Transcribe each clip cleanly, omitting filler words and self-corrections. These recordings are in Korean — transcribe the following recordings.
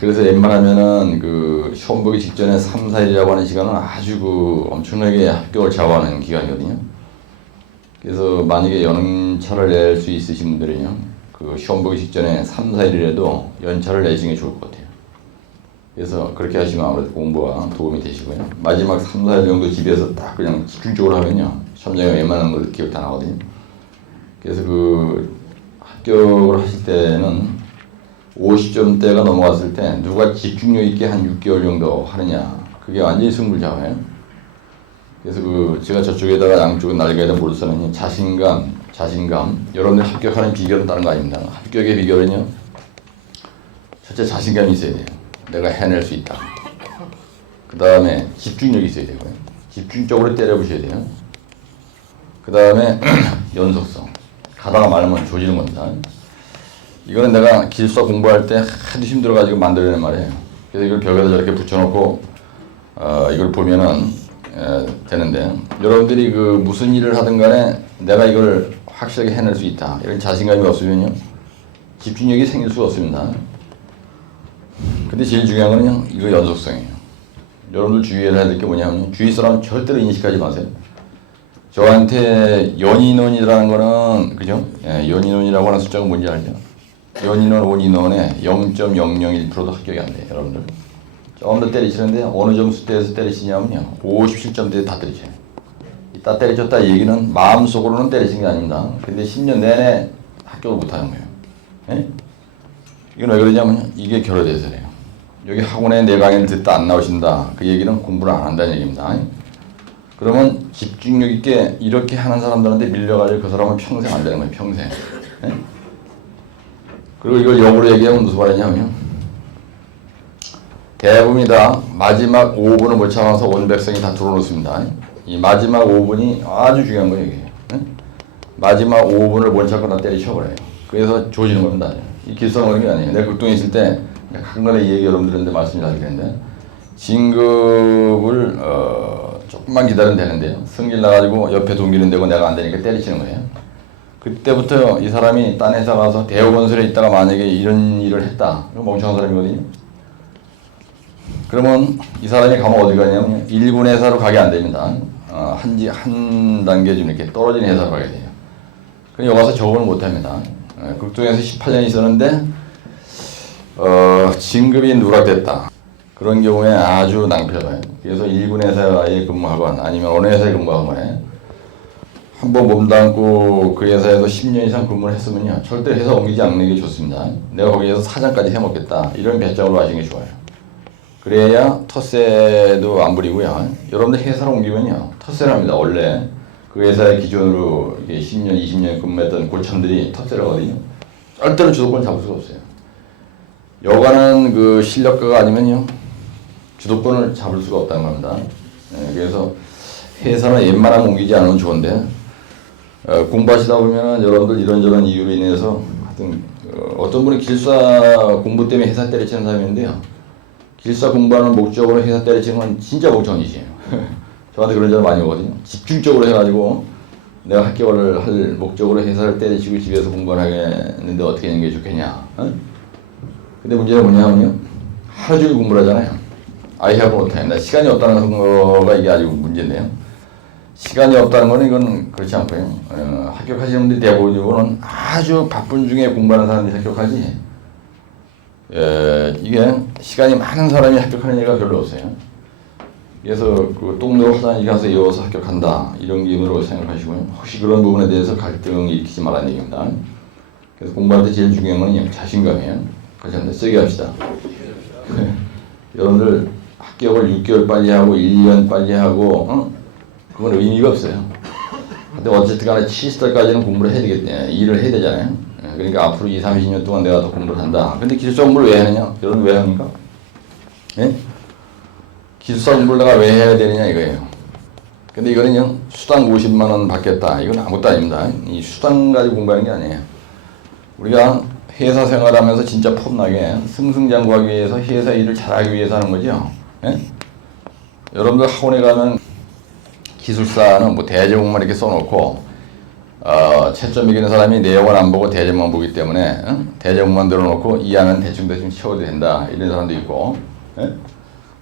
그래서 웬만하면은 그 시험 보기 직전에 3, 4일이라고 하는 시간은 아주 그 엄청나게 합격을 좌우하는 기간이거든요. 그래서 만약에 연차를 낼 수 있으신 분들은요, 그 시험 보기 직전에 3, 4일이라도 연차를 내시는 게 좋을 것 같아요. 그래서 그렇게 하시면 아무래도 공부가 도움이 되시고요. 마지막 3, 4일 정도 집에서 딱 그냥 집중적으로 하면요, 시험장에 웬만한 걸 기억 다 나거든요. 그래서 그 합격을 하실 때는 50점대가 넘어갔을 때 누가 집중력 있게 한 6개월 정도 하느냐, 그게 완전히 승부자예요. 그래서 그 제가 저쪽에다가 양쪽에 날개에다 뭐를 쓰느냐, 자신감. 여러분들 합격하는 비결은 다른 거 아닙니다. 합격의 비결은요, 첫째 자신감이 있어야 돼요. 내가 해낼 수 있다. 그 다음에 집중력이 있어야 되고요. 집중적으로 때려부셔야 돼요. 그 다음에 연속성. 가다가 말면 조지는 겁니다. 이거는 내가 기술사 공부할 때 하도 힘들어가지고 만들어낸 말이에요. 그래서 이걸 벽에다 저렇게 붙여놓고 이걸 보면은 되는데, 여러분들이 그 무슨 일을 하든 간에 내가 이걸 확실하게 해낼 수 있다, 이런 자신감이 없으면요, 집중력이 생길 수가 없습니다. 근데 제일 중요한 거는 이거 연속성이에요. 여러분들 주의해야 될 게 뭐냐면, 주위 사람 절대로 인식하지 마세요. 저한테 연인원이라는 거는, 그죠? 연인원이라고 하는 숫자가 뭔지 알죠? 연인원, 원인원의 0.001%도 합격이 안 돼요, 여러분들. 조금 더 때리시는데 어느 점수대에서 때리시냐면요, 57점대에 다 때리셔요. 이따 때리셨다 이 얘기는 마음속으로는 때리신 게 아닙니다. 근데 10년 내내 합격을 못하는 거예요. 예? 이건 왜 그러냐면 이게 결여돼서 그래요. 여기 학원에 내 강의를 듣다 안 나오신다, 그 얘기는 공부를 안 한다는 얘기입니다. 그러면 집중력 있게 이렇게 하는 사람들한테 밀려가지고 그 사람은 평생 안 되는 거예요, 평생. 예? 그리고 이걸 역으로 얘기하면 무슨 말이냐면, 대부분이 다 마지막 5분을 못 참아서 원백성이 다 들어놓습니다. 이 마지막 5분이 아주 중요한 거예요, 이게. 마지막 5분을 못 참고 다 때리쳐버려요. 그래서 조지는 겁니다. 이 길성어림이 아니에요. 내가 극동에 있을 때 간간히 이 얘기 여러분들한테 말씀드리는데, 진급을 조금만 기다리면 되는데요, 승질 나가지고 옆에 동기는 되고 내가 안 되니까 때리치는 거예요. 그때부터 이 사람이 딴 회사 가서 대우건설에 있다가 만약에 이런 일을 했다, 멍청한 사람이거든요. 그러면 이 사람이 가면 어디 가냐면 1군 회사로 가게 안 됩니다. 한 단계 좀 이렇게 떨어진 회사로 가게 돼요. 그럼 여기 가서 적응을 못 합니다. 극동에서 18년 있었는데 진급이 누락됐다, 그런 경우에 아주 낭패를 봐요. 그래서 1군 회사에 근무하거나 아니면 어느 회사에 근무하거나 한번 몸담고 그 회사에서 10년 이상 근무를 했으면요, 절대 회사 옮기지 않는 게 좋습니다. 내가 거기에서 사장까지 해먹겠다, 이런 배짱으로 하시는 게 좋아요. 그래야 텃세도 안 부리고요. 여러분들 회사를 옮기면요, 텃세를 합니다. 원래 그 회사의 기존으로 10년, 20년 근무했던 골참들이 텃세를 하거든요. 절대로 주도권을 잡을 수가 없어요. 여가는 그 실력가가 아니면요, 주도권을 잡을 수가 없다는 겁니다. 그래서 회사는 웬만하면 옮기지 않으면 좋은데, 공부하시다 보면 여러분들 이런저런 이유로 인해서 하여튼 어떤 분이 길사 공부 때문에 회사 때려치는 사람인데요, 길사 공부하는 목적으로 회사 때려치는 건 진짜 멍청한 짓이에요. 저한테 그런 절 많이 오거든요. 집중적으로 해가지고 내가 합격을 할 목적으로 회사를 때려치고 집에서 공부를 하겠는데 어떻게 하는 게 좋겠냐. 근데 문제가 뭐냐면요, 하루 종일 공부를 하잖아요. 아이하고 못해. 나 시간이 없다는 거가 이게 아주 문제인데요. 시간이 없다는 거는 이건 그렇지 않고요. 합격하시는 분들이 대부분은 아주 바쁜 중에 공부하는 사람들이 합격하지, 이게 시간이 많은 사람이 합격하는 일가 별로 없어요. 그래서 그 똥누로 화장실 가서 이어서 합격한다, 이런 기분으로 생각하시고요. 혹시 그런 부분에 대해서 갈등을 일으키지 말라는 얘기입니다. 그래서 공부할 때 제일 중요한 건 자신감이에요. 같이 한번 세게 합시다. 여러분들 합격을 6개월 빨리 하고 1년 빨리 하고 그건 의미가 없어요. 근데 어쨌든 간에 70살까지는 공부를 해야 되겠네. 일을 해야 되잖아요. 그러니까 앞으로 20, 30년 동안 내가 더 공부를 한다. 근데 기술사 공부를 왜 하느냐? 여러분 왜 합니까? 예? 기술사 공부를 내가 왜 해야 되느냐 이거예요. 근데 이거는요, 수당 50만 원 받겠다, 이건 아무것도 아닙니다. 이 수당 가지고 공부하는 게 아니에요. 우리가 회사 생활하면서 진짜 폼나게 승승장구하기 위해서 회사 일을 잘하기 위해서 하는 거죠. 예? 여러분들 학원에 가면 기술사는 뭐 대제목만 이렇게 써놓고 채점 이기는 사람이 내용을 안 보고 대제목만 보기 때문에 대제목만 들어놓고 이 안은 대충 채워도 된다 이런 사람도 있고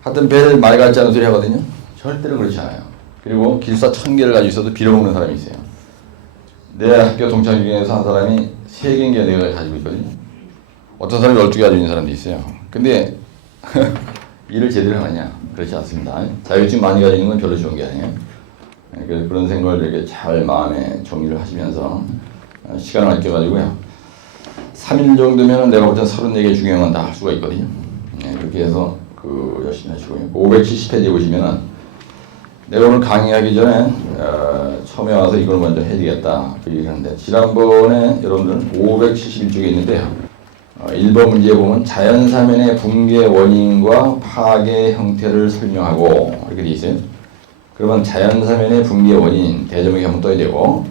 하여튼 배를 말 같지 않은 소리 하거든요. 절대로 그렇지 않아요. 그리고 길사 1000개를 가지고 있어도 빌어먹는 사람이 있어요. 내 학교 동창 중에서 한 사람이 3개인가 4개를 가지고 있거든요. 어떤 사람이 12개 가지고 있는 사람도 있어요. 근데 일을 제대로 하느냐? 그렇지 않습니다. 자격증 많이 가지고 있는 건 별로 좋은 게 아니에요. 그런 생각을 되게 잘 마음에 정리를 하시면서 시간을 아껴가지고요. 3일 정도면 내가 볼 땐 34개 중요한 다 할 수가 있거든요. 그렇게 해서 열심히 하시고요. 570페이지 보시면은 내가 오늘 강의하기 전에 처음에 와서 이걸 먼저 해야겠다 그 얘기를 하는데 지난번에 여러분들 571쪽에 있는데요. 1번 문제에 보면 자연사면의 붕괴 원인과 파괴 형태를 설명하고 이렇게 돼 있어요. 그러면 자연사면의 붕괴 원인 대제목이 한번 떠야 되고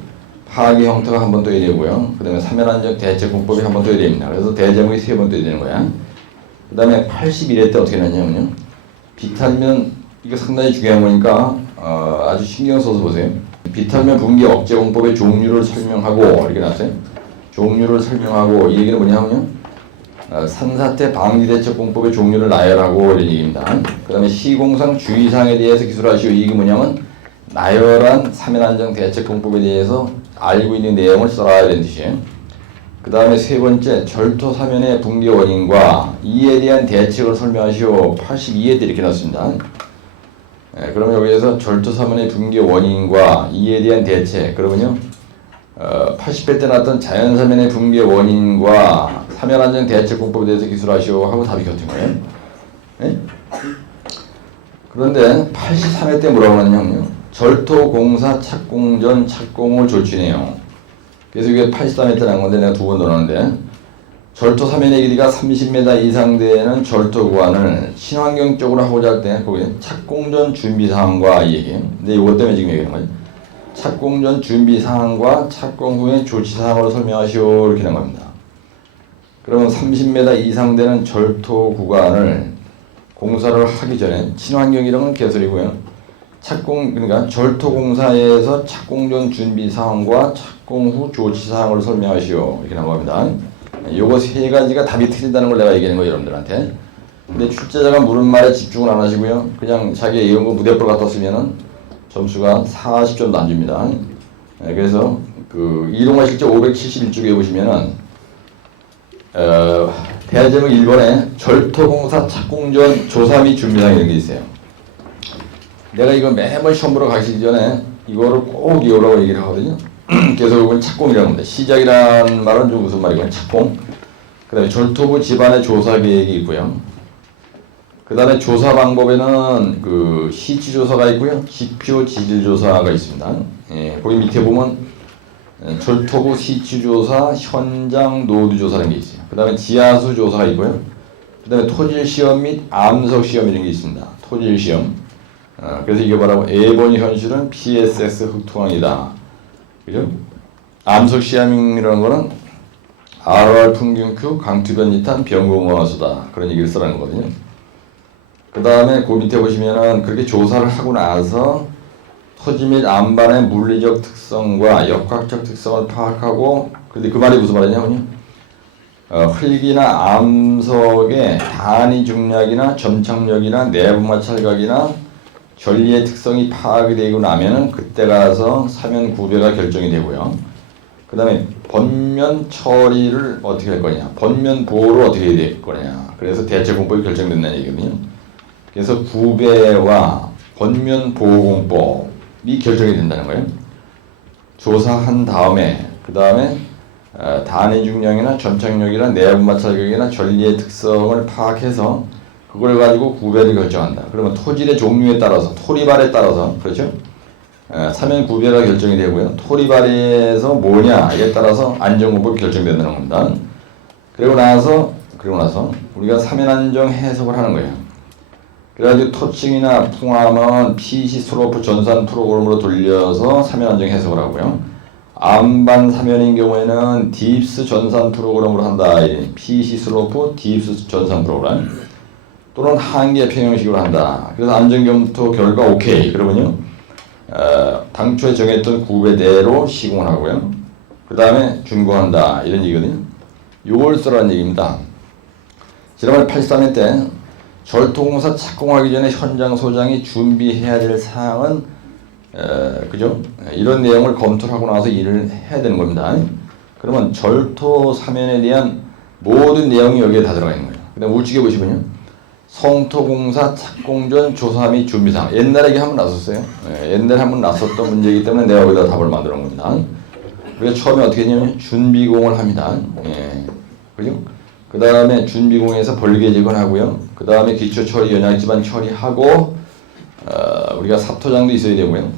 파괴 형태가 한번 떠야 되고요. 그 다음에 사면안적 대책공법이 한번 떠야 됩니다. 그래서 대제목이 3번 떠야 되는 거야. 그 다음에 81회 때 어떻게 났냐면요. 비탈면 이거 상당히 중요한 거니까 아주 신경 써서 보세요. 비탈면 붕괴 억제 공법의 종류를 설명하고 이렇게 나왔어요. 종류를 설명하고 이 얘기는 뭐냐면요. 산사태 방지대책 공법의 종류를 나열하고 이런 얘기입니다. 그 다음에 시공상 주의사항에 대해서 기술하시오. 이게 뭐냐면 나열한 사면안정 대책 공법에 대해서 알고 있는 내용을 써라 이런 뜻이에요. 그 다음에 3번째 절토 사면의 붕괴 원인과 이에 대한 대책을 설명하시오. 82에 이렇게 나왔습니다. 그러면 여기에서 절토 사면의 붕괴 원인과 이에 대한 대책 그러면요 80회 때 나왔던 자연사면의 붕괴 원인과 사면안정 대책 공법에 대해서 기술하시오 하고 답이 겹친 거예요. 네? 그런데 83회 때 뭐라고 하냐면요. 절토공사 착공 전 착공 후 조치네요. 그래서 이게 83회 때 나온 건데 내가 2번 넣었는데 절토 사면의 길이가 30m 이상 되는 절토 구간을 친환경적으로 하고자 할 때 거기에 착공 전 준비 사항과 이 얘기예요. 근데 이것 때문에 지금 얘기하는 거예요. 착공 전 준비 사항과 착공 후의 조치 사항으로 설명하시오 이렇게 된 겁니다. 그러면 30m 이상 되는 절토 구간을 공사를 하기 전에 친환경이라는 건 개소리고요. 그러니까 절토 공사에서 착공 전 준비 사항과 착공 후 조치 사항으로 설명하시오 이렇게 나온 겁니다. 요거 3가지가 답이 틀린다는 걸 내가 얘기하는 거예요 여러분들한테. 근데 출제자가 물은 말에 집중을 안 하시고요. 그냥 자기 이런 거 무대포 갖다 쓰면은 점수가 40점도 안 줍니다. 그래서 이동화 실제 571쪽에 보시면은 대제목 1번에 절토공사 착공 전 조사 및 준비사항 이런 게 있어요. 내가 이거 매번 시험 보러 가시기 전에 이거를 꼭 외우라고 얘기를 하거든요. 그래서 이건 착공이라는 겁니다. 시작이라는 말은 좀 무슨 말이고요. 착공. 그 다음에 절토부 집안의 조사 계획이 있고요. 그 다음에 조사 방법에는 시치조사가 있고요. 지표 지질조사가 있습니다. 거기 밑에 보면 절토부 시치조사, 현장 노두조사라는 게 있어요. 그 다음에 지하수 조사가 있고요. 그 다음에 토질시험 및 암석시험 이런 게 있습니다. 토질시험. 그래서 이게 뭐라고? A번 현실은 PSX 흑토강이다. 그죠? 암석시험이라는 거는 RR 풍균큐 강투변이탄 변공원화수다. 그런 얘기를 쓰라는 거거든요. 그 다음에 그 밑에 보시면은 그렇게 조사를 하고 나서 토지 및 안반의 물리적 특성과 역학적 특성을 파악하고 근데 그 말이 무슨 말이냐면요. 흙이나 암석의 단위 중력이나 점착력이나 내부 마찰각이나 전리의 특성이 파악이 되고 나면은 그때 가서 사면 구배가 결정이 되고요. 그 다음에 번면 처리를 어떻게 할 거냐, 번면 보호를 어떻게 해야 될 거냐. 그래서 대체공법이 결정된다는 얘기거든요. 그래서 구배와 번면 보호공법이 결정이 된다는 거예요. 조사한 다음에 그 다음에 단위 중력이나 점착력이나 내부 마찰력이나 전리의 특성을 파악해서 그걸 가지고 구배를 결정한다. 그러면 토질의 종류에 따라서 토리발에 따라서 그렇죠? 사면 구배가 결정이 되고요. 토리발에서 뭐냐에 따라서 안전공법이 결정된다는 겁니다. 그리고 나서 우리가 사면 안정 해석을 하는 거예요. 그래가지고 토칭이나 풍암은 PC 슬로프 전산 프로그램으로 돌려서 사면 안정 해석을 하고요. 암반 사면인 경우에는 딥스 전산 프로그램으로 한다. PC 슬로프 딥스 전산 프로그램. 또는 한계 평형식으로 한다. 그래서 안전검토 결과 오케이. 그러면요. 당초에 정했던 구배대로 시공을 하고요. 그 다음에 준공한다 이런 얘기거든요. 요걸 쓰라는 얘기입니다. 지난번 83회 때 절토공사 착공하기 전에 현장 소장이 준비해야 될 사항은 그죠? 이런 내용을 검토를 하고 나서 일을 해야 되는 겁니다. 그러면 절토 사면에 대한 모든 내용이 여기에 다 들어가 있는 거예요. 그 다음 우측에 보시면요. 성토공사 착공 전 조사 및 준비사항. 옛날에 이게 한번 나섰어요. 옛날에 한번 나섰던 문제이기 때문에 내가 여기다 답을 만들어 놓은 겁니다. 우리가 처음에 어떻게 했냐면 준비공을 합니다. 그죠? 그 다음에 준비공에서 벌개직을 하고요. 그 다음에 기초 처리, 연약지반 처리하고, 우리가 사토장도 있어야 되고요.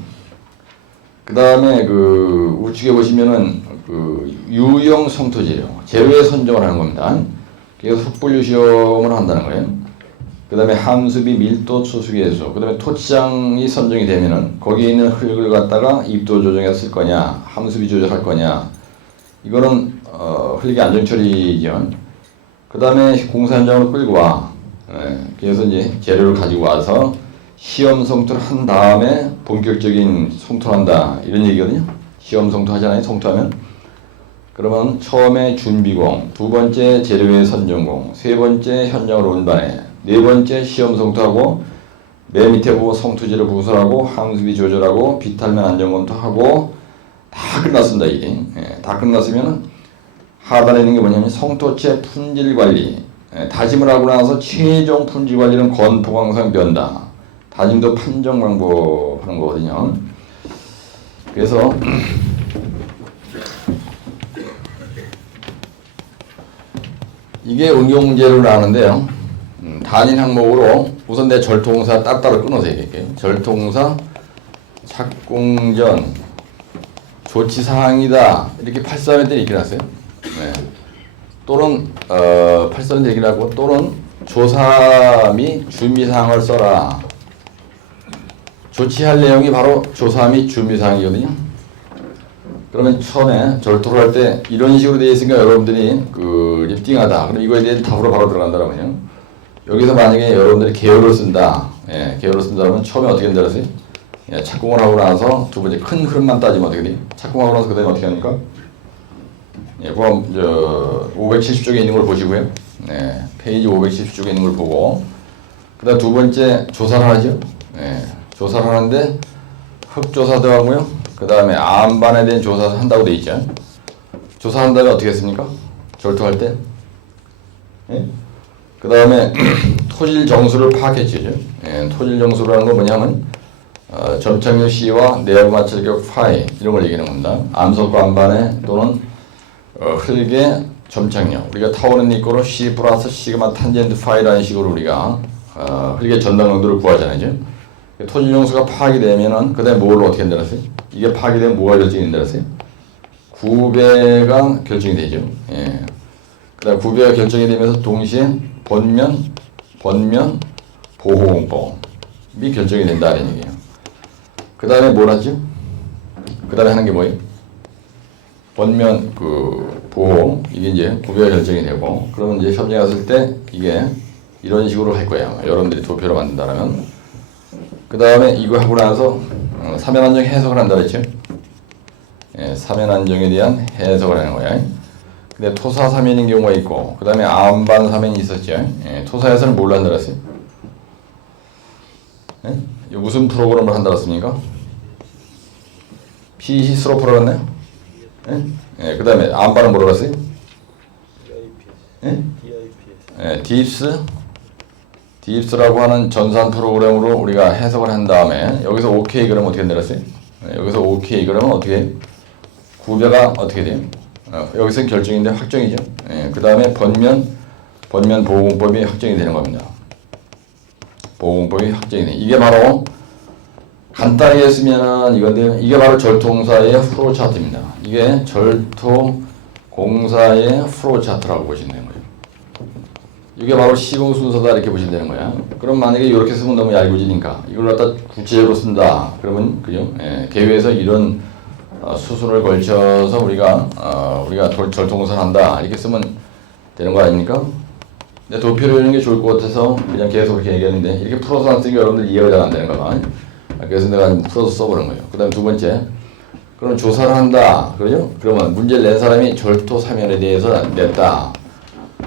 그 다음에 그 우측에 보시면은 그 유형 성토 재료, 재료의 선정을 하는 겁니다. 그래서 흑분류 시험을 한다는 거예요. 그 다음에 함수비, 밀도, 수수계수, 그 다음에 토치장이 선정이 되면은 거기에 있는 흙을 갖다가 입도 조정해서 쓸 거냐, 함수비 조절할 거냐, 이거는 흙의 안전처리죠. 그 다음에 공사 현장으로 끌고 와. 그래서 이제 재료를 가지고 와서 시험 성토를 한 다음에 본격적인 성토를 한다 이런 얘기거든요. 시험 성토 하잖아요. 성토하면. 그러면 처음에 준비공, 두 번째 재료의 선정공, 세 번째 현장으로 운반해, 네 번째 시험 성토하고, 맨 밑에 보고 성토재료 부설하고, 함수비 조절하고, 비탈면 안전검토하고, 다 끝났습니다. 이게. 다 끝났으면 하단에 있는 게 뭐냐면 성토체 품질 관리. 다짐을 하고 나서 최종 품질 관리는 건포광상 변다. 다짐도 판정 방법 하는 거거든요. 그래서 이게 응용제를 나누는데요. 단일 항목으로 우선 내 절토공사 따로 끊어서 얘기할게요. 절토공사 착공전 조치사항이다. 이렇게 83회 때 얘기를 하세요. 또는 83회 때 얘기를 하고 또는 조사 및 준비사항을 써라. 조치할 내용이 바로 조사 및 준비사항이거든요. 그러면 처음에 절토를 할 때 이런 식으로 되어 있으니까 여러분들이 그 리프팅하다. 그럼 이거에 대해 답으로 바로 들어간다라면요. 여기서 만약에 여러분들이 개요를 쓴다. 개요를 쓴다면 처음에 어떻게 된다 그랬어요? 착공을 하고 나서 두 번째 큰 흐름만 따지면 어떻게 돼요? 착공하고 나서 그 다음에 어떻게 합니까? 그럼 570쪽에 있는 걸 보시고요. 페이지 570쪽에 있는 걸 보고 그 다음 두 번째 조사를 하죠. 조사를 하는데 흙조사도 하고요. 그 다음에 안반에 대한 조사를 한다고 돼 있죠. 조사한 다음에 어떻게 했습니까? 절토할 때. 그 다음에 토질 정수를 파악했죠. 토질 정수라는 건 뭐냐면 점착력 C와 내부 마찰격 파이 이런 걸 얘기하는 겁니다. 암석과 안반에 또는 흙의 점착력. 우리가 타오르는 이꼬로 C 플러스 시그마 탄젠트 파이라는 식으로 우리가 흙의 전당 농도를 구하잖아요. 토질 정수가 파악이 되면은 그 다음에 뭐를 어떻게 한다 그랬어요? 이게 파악이 되면 뭐가 결정이 된다 그랬어요? 구배가 결정이 되죠. 그 다음 구배가 결정이 되면서 동시에 번면, 보호공법이 결정이 된다는 얘기예요. 그 다음에 뭘 하죠? 그 다음에 하는 게 뭐예요? 번면, 보호, 이게 이제 구배가 결정이 되고, 그러면 이제 협정에 갔을 때 이게 이런 식으로 할 거예요. 여러분들이 도표로 만든다면. 그 다음에 이거 하고 나서 사면안정 해석을 한다 그랬죠? 사면안정에 대한 해석을 하는 거야. 근데 토사 사면인 경우가 있고 그 다음에 안반 사면이 있었죠. 토사에서는 뭘로 한다 그랬어요? 무슨 프로그램을 한다 그랬습니까? PC스로프로 그랬나요? 그 다음에 안반은 뭐라고 그랬어요? 딥스라고 하는 전산 프로그램으로 우리가 해석을 한 다음에 여기서 OK 그러면 어떻게 된다 그랬어요? 여기서 OK 그러면 어떻게 해요? 구배가 어떻게 돼요? 여기서 결정인데 확정이죠. 그 다음에 번면 보호공법이 확정이 되는 겁니다. 보호공법이 확정이 돼. 이게 바로 간단하게 했으면 이건데요. 이게 바로 절토공사의 프로 차트입니다. 이게 절토공사의 프로 차트라고 보시면 되는 거예요. 이게 바로 시공 순서다 이렇게 보시면 되는 거야. 그럼 만약에 이렇게 쓰면 너무 얄궂으니까 이걸 갖다 구체적으로 쓴다. 그러면 그죠? 개요에서 이런 수순을 걸쳐서 우리가 절토공사를 한다 이렇게 쓰면 되는 거 아닙니까? 근데 도표로 이런 게 좋을 것 같아서 그냥 계속 그렇게 얘기하는데 이렇게 풀어서 안 쓰니까 여러분들 이해가 잘 안 되는 거다. 그래서 내가 풀어서 써보는 거예요. 그 다음에 두 번째 그럼 조사를 한다. 그러죠? 그러면 문제를 낸 사람이 절토 사면에 대해서 냈다.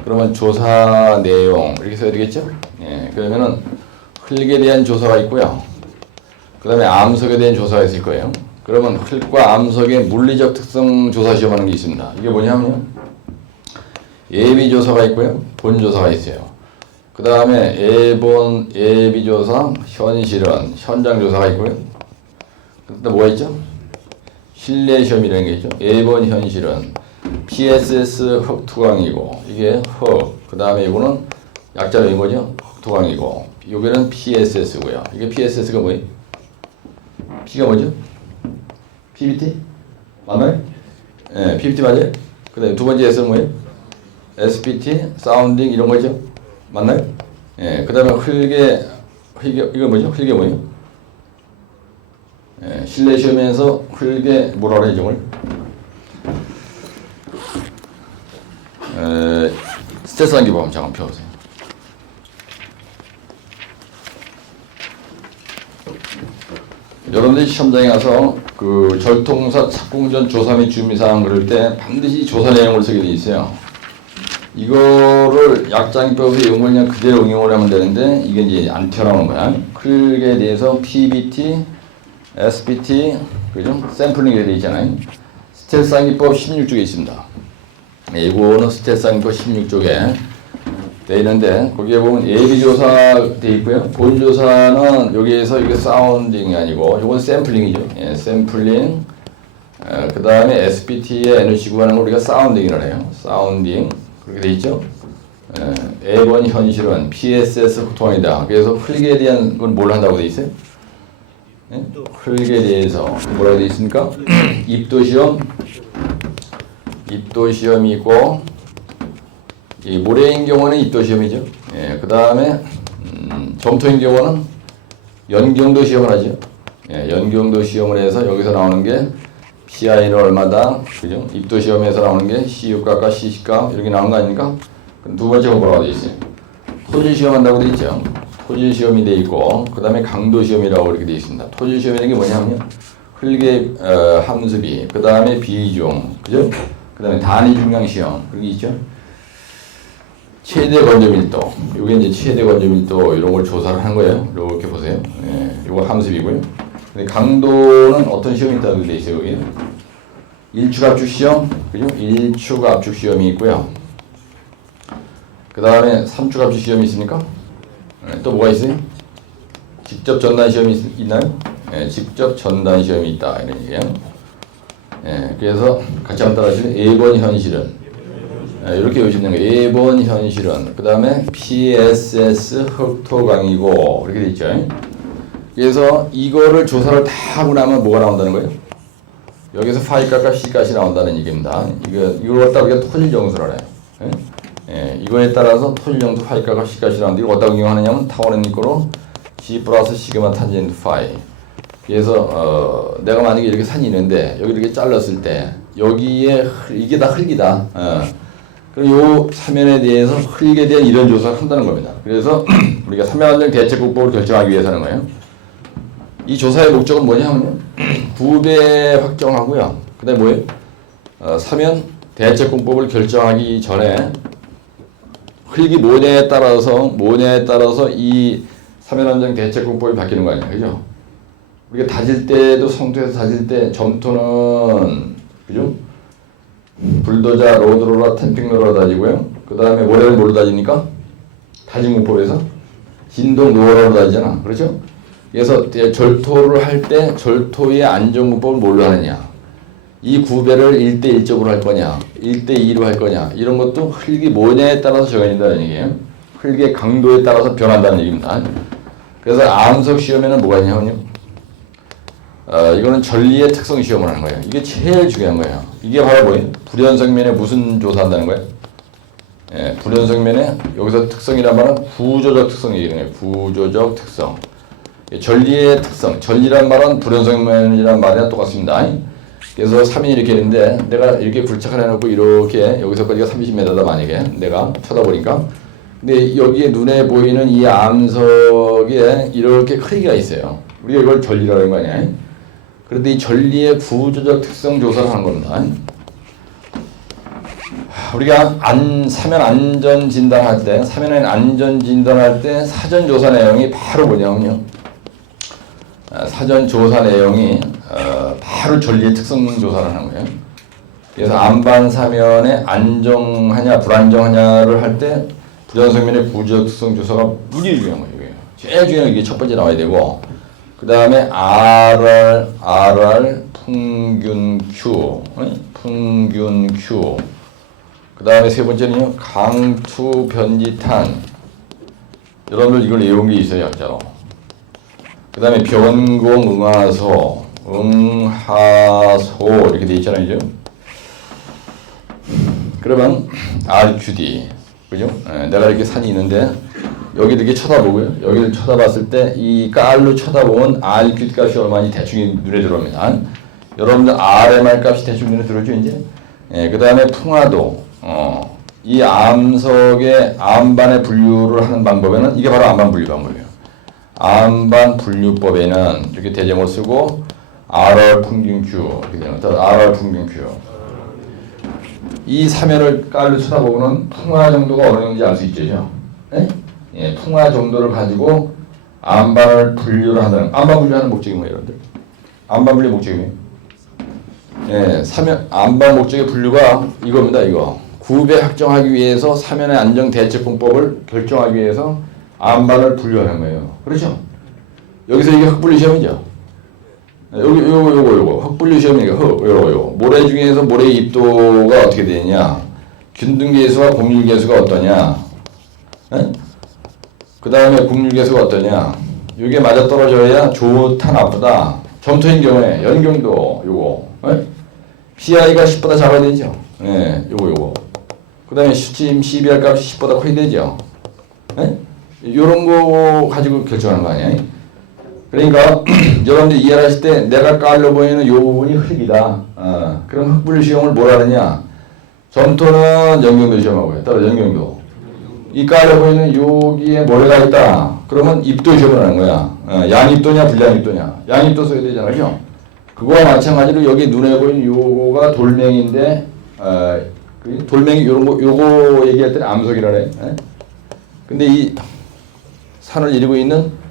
그러면 조사 내용 이렇게 써야 되겠죠? 예, 그러면은 흙에 대한 조사가 있고요. 그 다음에 암석에 대한 조사가 있을 거예요. 그러면 흙과 암석의 물리적 특성 조사 시험하는 게 있습니다. 이게 뭐냐면요. 예비조사가 있고요. 본조사가 있어요. 그 다음에 예비조사, 현실은 현장조사가 있고요. 그때 뭐가 있죠? 실내시험이라는 게 있죠. 예본 현실은 PSS 흑투강이고 이게 흑. 그 다음에 이거는 약자로 이거죠. 흑투강이고 여기는 PSS고요. 이게 PSS가 뭐예요? P가 뭐죠? PBT? 맞나요? 네, PBT 맞아요? 그 다음에 두 번째 S는 뭐예요? SPT, 사운딩 이런 거죠? 맞나요? 예, 그 다음에 이거 뭐죠? 흙에 뭐예요? 예, 실내 시험에서 흙에 뭐라 그래, 이걸? 스트레스 한기 보험 잠깐 펴보세요. 여러분들이 시험장에 가서 그 절통사 착공전 조사 및 준비사항 그럴 때 반드시 조사 내용을 쓰게 돼 있어요. 이거를 약장법의 용어냐 그대로 응용을 하면 되는데 이게 이제 안 튀어나오는 거야. 흙에 대해서 PBT, SPT, 그죠? 샘플링이 되어 있잖아요. 스트레스 한기법 16쪽에 있습니다. 네, 이거는 스트레스 한기법 16쪽에 되어 있는데 거기에 보면 예비조사 되어 있고요. 본조사는 여기에서 이게 사운딩이 아니고 이건 샘플링이죠. 예, 샘플링. 그 다음에 SPT의 에너지 구하는 걸 우리가 사운딩이라고 해요. 사운딩. 그렇게 돼 있죠. A번 현실은 PSS 흑통이다. 그래서 흙에 대한 건 뭘 한다고 돼 있어요? 네? 흙에 대해서 뭐라고 돼 있습니까? 입도시험이 있고 이 모래인 경우는 입도시험이죠. 예, 그 다음에 점토인 경우는 연경도 시험을 하죠. 예, 연경도 시험을 해서 여기서 나오는 게 PI는 얼마다, 그죠? 입도 시험에서 나오는 게 CU값과 CC값 이렇게 나오는 거 아닙니까? 그럼 두 번째가 뭐라고 되어 있어요? 토질 시험 한다고 되어 있죠. 토질 시험이 되어 있고, 그 다음에 강도 시험이라고 이렇게 되어 있습니다. 토질 시험이라는 게 뭐냐면요. 흙의 함수비, 그 다음에 비중, 그죠? 그 다음에 단위 중량 시험, 그런 게 있죠. 최대 건조 밀도, 이게 이제 최대 건조 밀도 이런 걸 조사를 한 거예요. 이렇게 보세요. 예, 이거 함수비고요. 근데 강도는 어떤 시험이 있다고 되어 있어요, 여기? 일축 압축 시험, 그죠? 일축 압축 시험이 있고요. 그 다음에 삼축 압축 시험이 있습니까? 또 뭐가 있어요? 직접 전단 시험이 있나요? 네, 직접 전단 시험이 있다 이런 얘기예요. 네, 그래서 같이 한번 따라하시면 A번 현실은 이렇게 외우시는 거예요. A번 현실은 그 다음에 PSS 흑토강이고 이렇게 돼 있죠. 그래서 이거를 조사를 다 하고 나면 뭐가 나온다는 거예요? 여기서 파이값과 C값이 나온다는 얘기입니다. 이걸 갖다 우리가 토질 정수를 해요. 예, 이거에 따라서 토질 정수 파이값과 C값이 나오는데 이걸 어디다 응용하느냐면 타원의 이거로 G 플러스 시그마 탄젠트 파이. 그래서 내가 만약에 이렇게 산이 있는데 여기 이렇게 잘랐을 때 여기에 이게 다 흙이다. 그럼 요 사면에 대해서 흙에 대한 이런 조사를 한다는 겁니다. 그래서 우리가 사면안정 대책국법을 결정하기 위해서 하는 거예요. 이 조사의 목적은 뭐냐면요. 구배 확정하고요. 그 다음에 뭐예요? 사면 대책공법을 결정하기 전에 흙이 뭐냐에 따라서 이 사면안정 대책공법이 바뀌는 거 아니에요. 그죠? 우리가 다질 때도 성토에서 다질 때 점토는 그죠? 불도자, 로드로라, 템핑로라 다지고요. 그 다음에 모래를 뭘로 다집니까? 다진 공법에서 진동 노어로 다지잖아. 그렇죠? 그래서 절토를 할 때 절토의 안전공법을 뭘로 하느냐. 이 구배를 1대1적으로 할 거냐, 1대2로 할 거냐. 이런 것도 흙이 뭐냐에 따라서 정해진다는 얘기예요. 흙의 강도에 따라서 변한다는 얘기입니다. 그래서 암석 시험에는 뭐가 있냐면요. 이거는 전리의 특성 시험을 하는 거예요. 이게 제일 중요한 거예요. 이게 바로 뭐예요? 불연성면에 무슨 조사한다는 거예요? 예, 불연성면에 여기서 특성이란 말은 구조적 특성 얘기하는 거예요. 구조적 특성. 전리의 특성. 전리란 말은 불연성면이란 말이랑 똑같습니다. 그래서 3이 이렇게 있는데 내가 이렇게 굴착을 해놓고 이렇게 여기서까지가 30m다 만약에 내가 쳐다보니까 근데 여기에 눈에 보이는 이 암석에 이렇게 크기가 있어요. 우리가 이걸 전리라는 거 아니야? 그런데 이 전리의 구조적 특성 조사를 하는 겁니다. 우리가 사면 안전 진단할 때, 사면의 안전 진단할 때 사전 조사 내용이 바로 뭐냐면요. 사전 조사 내용이 바로 전리의 특성 조사를 하는 거예요. 그래서 안반 사면에 안정하냐 불안정하냐를 할 때 불연성면의 구조적 특성 조사가 무지 중요한 거예요. 제일 중요한 게 첫 번째 나와야 되고, 그 다음에 RR 평균 Q, 그 다음에 세 번째는요, 강투 변지탄. 여러분들 이걸 외운 게 있어요, 약자로. 그 다음에 변공 응하소, 이렇게 돼 있잖아요, 이제. 그러면 RQD, 그죠? 내가 이렇게 산이 있는데 여기를 이렇게 쳐다보고요. 여기를 쳐다봤을 때 이 깔로 쳐다보면 RQD 값이 얼마인지 대충 눈에 들어옵니다. 여러분들 RMR 값이 대충 눈에 들어오죠, 이제? 그 다음에 풍화도. 이 암석의 암반의 분류를 하는 방법에는 이게 바로 암반 분류 방법이에요. 암반 분류법에는 이렇게 대제목을 쓰고 RR 평균 Q 이렇게 되는 거죠. RR 평균 Q. 이 사면을 깔로 쳐다보면 풍화 정도가 어느 정도인지 알 수 있죠. 네? 예, 풍화 정도를 가지고 암반을 분류를 하는 암반 분류하는 목적이 뭐예요, 여러분들? 암반 분류 목적이 뭐예요? 예, 암반 목적의 분류가 이겁니다, 이거. 구배 확정하기 위해서 사면의 안정 대책공법을 결정하기 위해서 암반을 분류하는 거예요. 그렇죠? 여기서 이게 흙분류 시험이죠. 요거 흙분류 시험이니까 요거 모래 중에서 모래의 입도가 어떻게 되느냐, 균등계수와 곡률계수가 어떠냐, 그 다음에 곡률계수가 어떠냐, 이게 맞아 떨어져야 좋다 나쁘다. 점토인 경우에 연경도 요거 PI가 10보다 작아야 되죠. 예, 요거. 그 다음에 수침 CBR 값이 10보다 커야 되죠. 요런 거 가지고 결정하는 거 아니야? 그러니까 여러분들 이해를 하실 때 내가 깔로 보이는 요 부분이 흙이다. 그럼 흙분류 시험을 뭐라 하느냐? 점토는 연경도 시험하고요. 따라 연경도. 이 깔로 보이는 여기에 모래가 있다. 그러면 입도 시험을 하는 거야. 양입도냐 불량입도냐. 양입도 써야 되잖아요. 그거와 마찬가지로 여기 눈에 보이는 요거가 돌멩인데 돌멩이 요거 얘기할 때는 암석이라 그래. 근데 이 산을 이루고 있는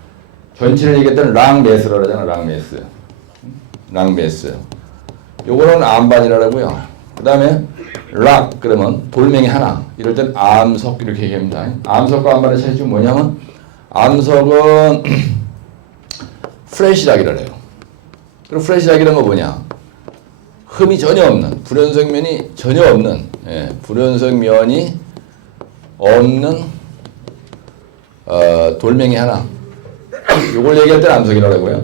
전체를 얘기할 때는 랑메스라 그러잖아. 랑메스. 요거는 암반이라고요. 그 다음에 락 그러면 돌멩이 하나. 이럴 땐 암석 이렇게 얘기합니다. 암석과 암반의 차이점이 뭐냐면 암석은 프레시락이라 해요. 그럼 프레시락이라는 건 뭐냐? 흠이 전혀 없는, 불연성면이 전혀 없는, 불연성면이 없는 돌멩이 하나. 요걸 얘기할 때는 암석이라고 하고요.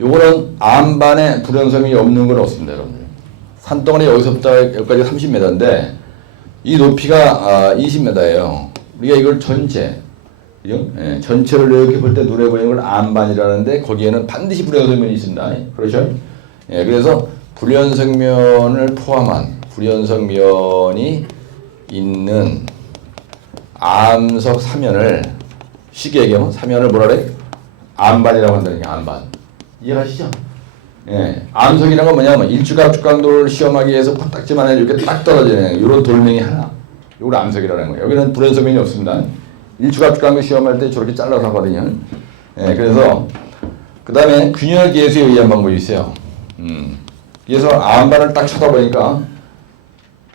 요거는 암반에 불연성이 없는 건 없습니다, 여러분들. 산덩어리 여기서부터 여기까지 30m인데 이 높이가 20m예요. 우리가 이걸 전체, 그죠? 전체를 이렇게 볼 때 눈에 보이는 걸 암반이라는데 거기에는 반드시 불연성면이 있습니다. 그렇죠? 그래서 불연성면을 포함한 불연성면이 있는 암석 사면을 쉽게 얘기하면 사면을 뭐라 그래? 암반이라고 한다는 게 암반. 이해하시죠? 암석이라는 건 뭐냐면 일주각축 강도를 시험하기 위해서 코딱지만 해도 이렇게 딱 떨어지는 이런 돌멩이 하나. 이걸 암석이라는 거예요. 여기는 불연성면이 없습니다. 일주각축 강도 시험할 때 저렇게 잘라서 하거든요. 그래서 그 다음에 균열 계수에 의한 방법이 있어요. 그래서 암반을 딱 쳐다보니까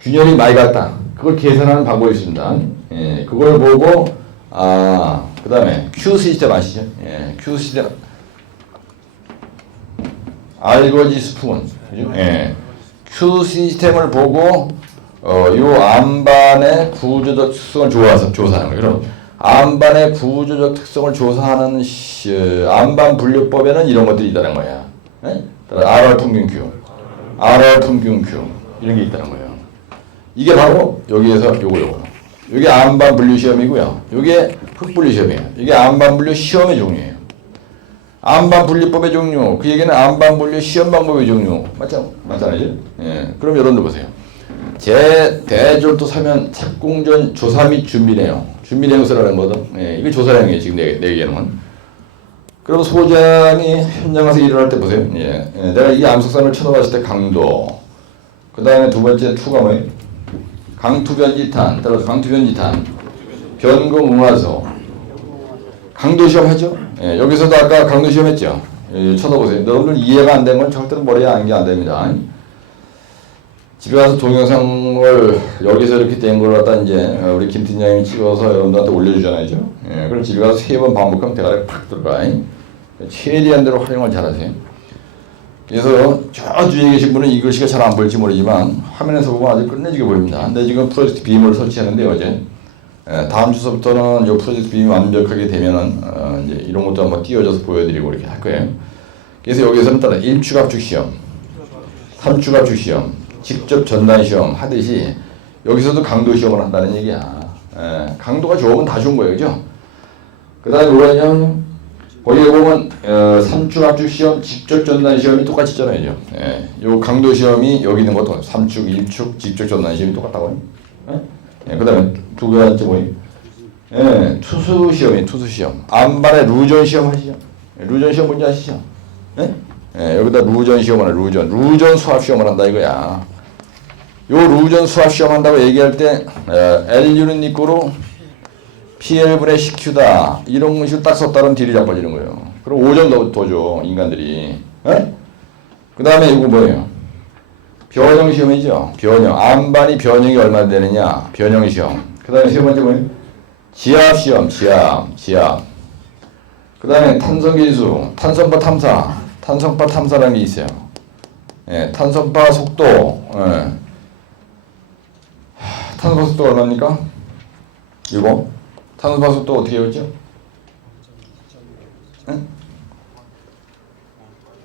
균열이 많이 갔다. 그걸 계산하는 방법이 있습니다. 그걸 보고 그 다음에 Q 시스템 아시죠? Q 시스템 알거지 스푼. Q 시스템을 보고 요 암반의 구조적 특성을 조사하는 거예요. 그럼 암반의 구조적 특성을 조사하는 암반 분류법에는 이런 것들이 있다는 거야. RR 평균 Q, RR 평균 Q 이런 게 있다는 거예요. 이게 바로 여기에서 요거. 이게 암반 분류 시험이고요. 이게 흙분류 시험이에요. 이게 암반 분류 시험의 종류예요. 암반 분류법의 종류, 그 얘기는 암반 분류 시험 방법의 종류. 맞잖아요. 그럼 여러분들 보세요. 대졸도 사면 착공전 조사 및 준비 내용. 준비 내용 쓰라는 거든. 이게 조사 내용이에요. 지금 내 얘기하는 건. 그럼 소장이 현장 가서 일을 할 때 보세요. 내가 이 암석산을 쳐다봤을 때 강도. 그 다음에 두 번째 투가 뭐예요? 강투변지탄. 따라서 강투변지탄. 변공응화소. 강도 시험 하죠? 여기서도 아까 강도 시험 했죠? 쳐다보세요. 여러분들 이해가 안 되는 건 절대로 머리에 안게 안 됩니다. 집에 가서 동영상을 여기서 이렇게 된 걸 갖다 이제 우리 김 팀장님이 찍어서 여러분들한테 올려주잖아요. 그럼 집에 가서 3번 반복하면 대가리 팍 들어가. 최대한 대로 활용을 잘하세요. 그래서 저 뒤에 계신 분은 이 글씨가 잘 안 보일지 모르지만 화면에서 보면 아주 끝내주게 보입니다. 근데 지금 프로젝트 빔을 설치하는데 어제 다음 주서부터는 이 프로젝트 빔이 완벽하게 되면은 이제 이런 것도 한번 띄워줘서 보여드리고 이렇게 할 거예요. 그래서 여기서는 따라 1축 압축 시험, 3축 압축 시험, 직접 전단 시험 하듯이 여기서도 강도 시험을 한다는 얘기야. 강도가 좋으면 다 좋은 거예요, 그죠? 그 다음에 뭐냐면 거기에 보면 3축 압축 시험, 직접 전단 시험이 똑같이 있잖아요. 요 강도 시험이 여기 있는 것도 3축, 1축, 직접 전단 시험이 똑같다고요. 그 다음에 두 번째 뭐예요? 투수 시험이에요. 투수 시험. 암반의 루전 시험 하시죠? 루전 시험 뭔지 아시죠? 여기다 루전 시험을 하나, 루전 수합 시험을 한다 이거야. 요 루전 수합 시험 한다고 얘기할 때 LU는 이꼬로 PL분의 CQ다 이런 식으로 딱 썼다면 딜이 자빠지는 거예요. 그럼 5점 더 줘 인간들이. 그 다음에 이거 뭐예요? 변형 시험이죠. 변형. 암반이 변형이 얼마나 되느냐. 변형 시험. 그 다음에 세 번째 뭐예요? 지압 시험. 지압. 그 다음에 탄성계수. 탄성파 탐사. 탄성파 탐사라는 게 있어요. 탄성파 속도. 탄성파 속도 얼마입니까? 이거. 탄성파 속도 어떻게 외웠죠?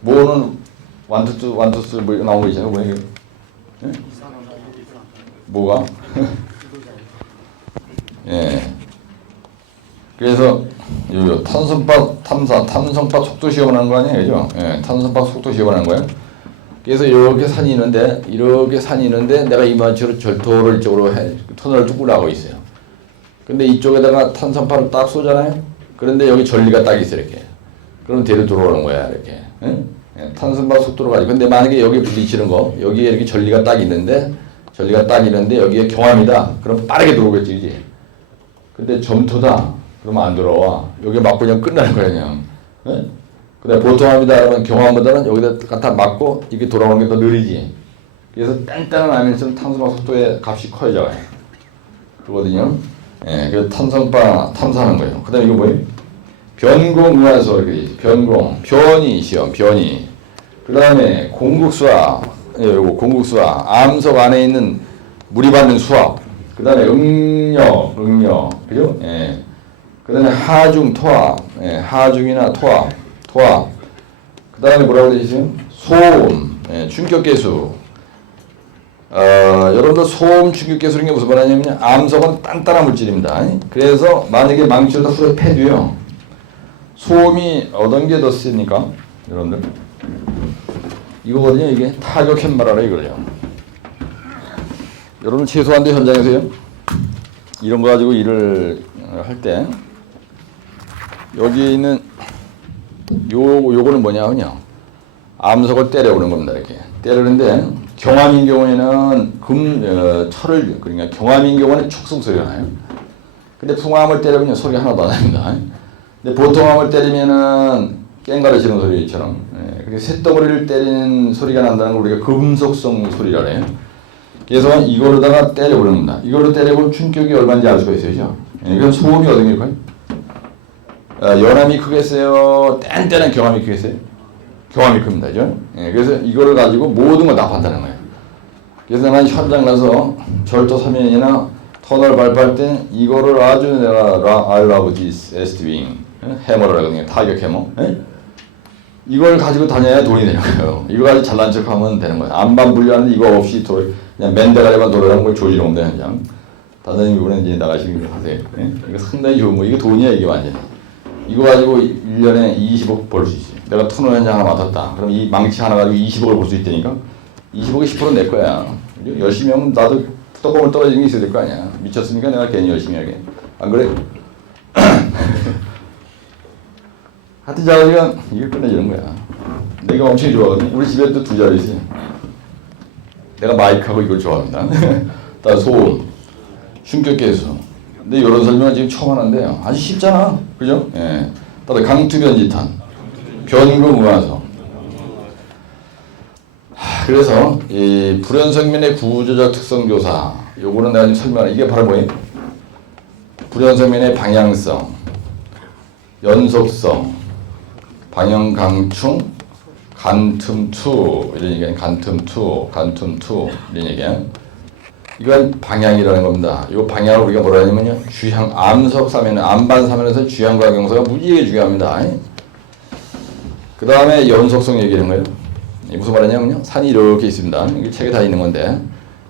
뭐는 완투스 뭐 나온 거 있잖아요. 뭐예요? 뭐가? 그래서 요 탄성파 탐사, 탄성파 속도 시험을 하는 거 아니에요, 그죠? 탄성파 속도 시험을 하는 거예요. 그래서 이렇게 산이 있는데 내가 이만치로 절도를 이쪽으로 터널을 뚫고 나가고 있어요. 근데 이쪽에다가 탄성파를 딱 쏘잖아요. 그런데 여기 전리가 딱 있어 이렇게. 그럼 대로 들어오는 거야 이렇게. 탄성파 속도로 가지. 근데 만약에 여기 부딪히는 거, 여기에 이렇게 전리가 딱 있는데 여기에 경함이다. 그럼 빠르게 들어오겠지, 그지? 근데 점토다. 그러면 안 들어와. 여기 맞고 그냥 끝나는 거야 그냥. 근데 보통합니다. 그러면 경함보다는 여기다 갖다 맞고 이게 돌아오는 게 더 느리지. 그래서 땡땡한 라면처럼 탄성파 속도의 값이 커져요. 그거거든요. 그래서 탄성파 탐사하는 거예요. 그 다음에 이거 뭐예요? 변공응화소 이렇게 변이 시험, 변이. 그 다음에 공국수화, 요거 공국수화, 암석 안에 있는 물이 받는 수압. 그 다음에 응력, 그죠? 그 다음에 하중, 토압, 하중이나 토압. 그 다음에 뭐라고 되시죠? 소음, 충격계수. 여러분들 소음 충격계수라는 게 무슨 말이냐면 암석은 단단한 물질입니다. 그래서 만약에 망치로다 후에 패도요. 소음이 어떤 게 더 셉니까? 여러분들 이거거든요. 이게 타격 캔마라라 이거예요. 여러분 최소한도 현장에서요. 이런 거 가지고 일을 할 때 여기 있는 요거는 뭐냐면요. 암석을 때려오는 겁니다. 이렇게 때리는데 경암인 경우에는 철을 그러니까 경암인 경우는 촉성 소리가 나요. 근데 풍암을 때리면 소리가 하나도 안 납니다. 근데 보통 암을 때리면은 깽가루 치는 소리처럼 그렇게 쇳덩어리를 때리는 소리가 난다는 걸 우리가 금속성 소리라 해요. 그래서 이거로다가 때려보는 겁니다. 이걸로 때려보면 충격이 얼마인지 알 수가 있어요. 그럼 소음이 어떤 게일까요? 연암이 크겠어요? 땡땡한 경암이 크겠어요? 경암이 큽니다. 그죠? 그래서 이거를 가지고 모든 걸 다 판다는 거예요. 그래서 난 현장 가서 절도 3년이나 터널 발표할 때 이거를 아주 내가 I love this S-wing 해머를 하거든요. 타격 해머. 이걸 가지고 다녀야 돈이 되는 거예요. 이거 가지고 잘난 척 하면 되는 거예요. 안반 분류하는데 이거 없이 그냥 맨대가리만 돌아가는 걸 조지는 겁니다. 현장. 단장님 이번에 이제 나가시길 하세요. 이거 상당히 좋은 거. 이거 돈이야 이게 완전히. 이거 가지고 1년에 20억 벌 수 있어요. 내가 터널 현장 하나 맡았다. 그럼 이 망치 하나 가지고 20억을 벌 수 있다니까? 20억의 10%는 내 거야. 열심히 하면 나도 뚜껑을 떨어지는 게 있어야 될 거 아니야. 미쳤으니까 내가 괜히 열심히 하게. 안 그래? 하트 작으면 이게 끝내주는 거야. 내가 엄청 좋아하거든. 우리 집에 또 두 자리 있어요. 내가 마이크하고 이걸 좋아합니다. 다 소음, 흉격계수. 근데 이런 설명은 지금 처음 하는데요. 아주 쉽잖아. 그죠? 예. 따라 강투변지탄, 변금무화서. 그래서 이 불연성면의 구조적 특성 교사. 요거는 내가 지금 설명한 이게 바로 뭐예요? 불연성면의 방향성, 연속성, 방향강충, 간틈투 이런 얘기야. 간틈투 이런 얘기야. 이건 방향이라는 겁니다. 이 방향을 우리가 뭐라 하냐면요, 주향 암석 사면은 암반 사면에서 주향과 경서가 무지하게 중요합니다. 그 다음에 연속성 얘기하는 거예요. 무슨 말이냐면요, 산이 이렇게 있습니다. 이게 책에 다 있는 건데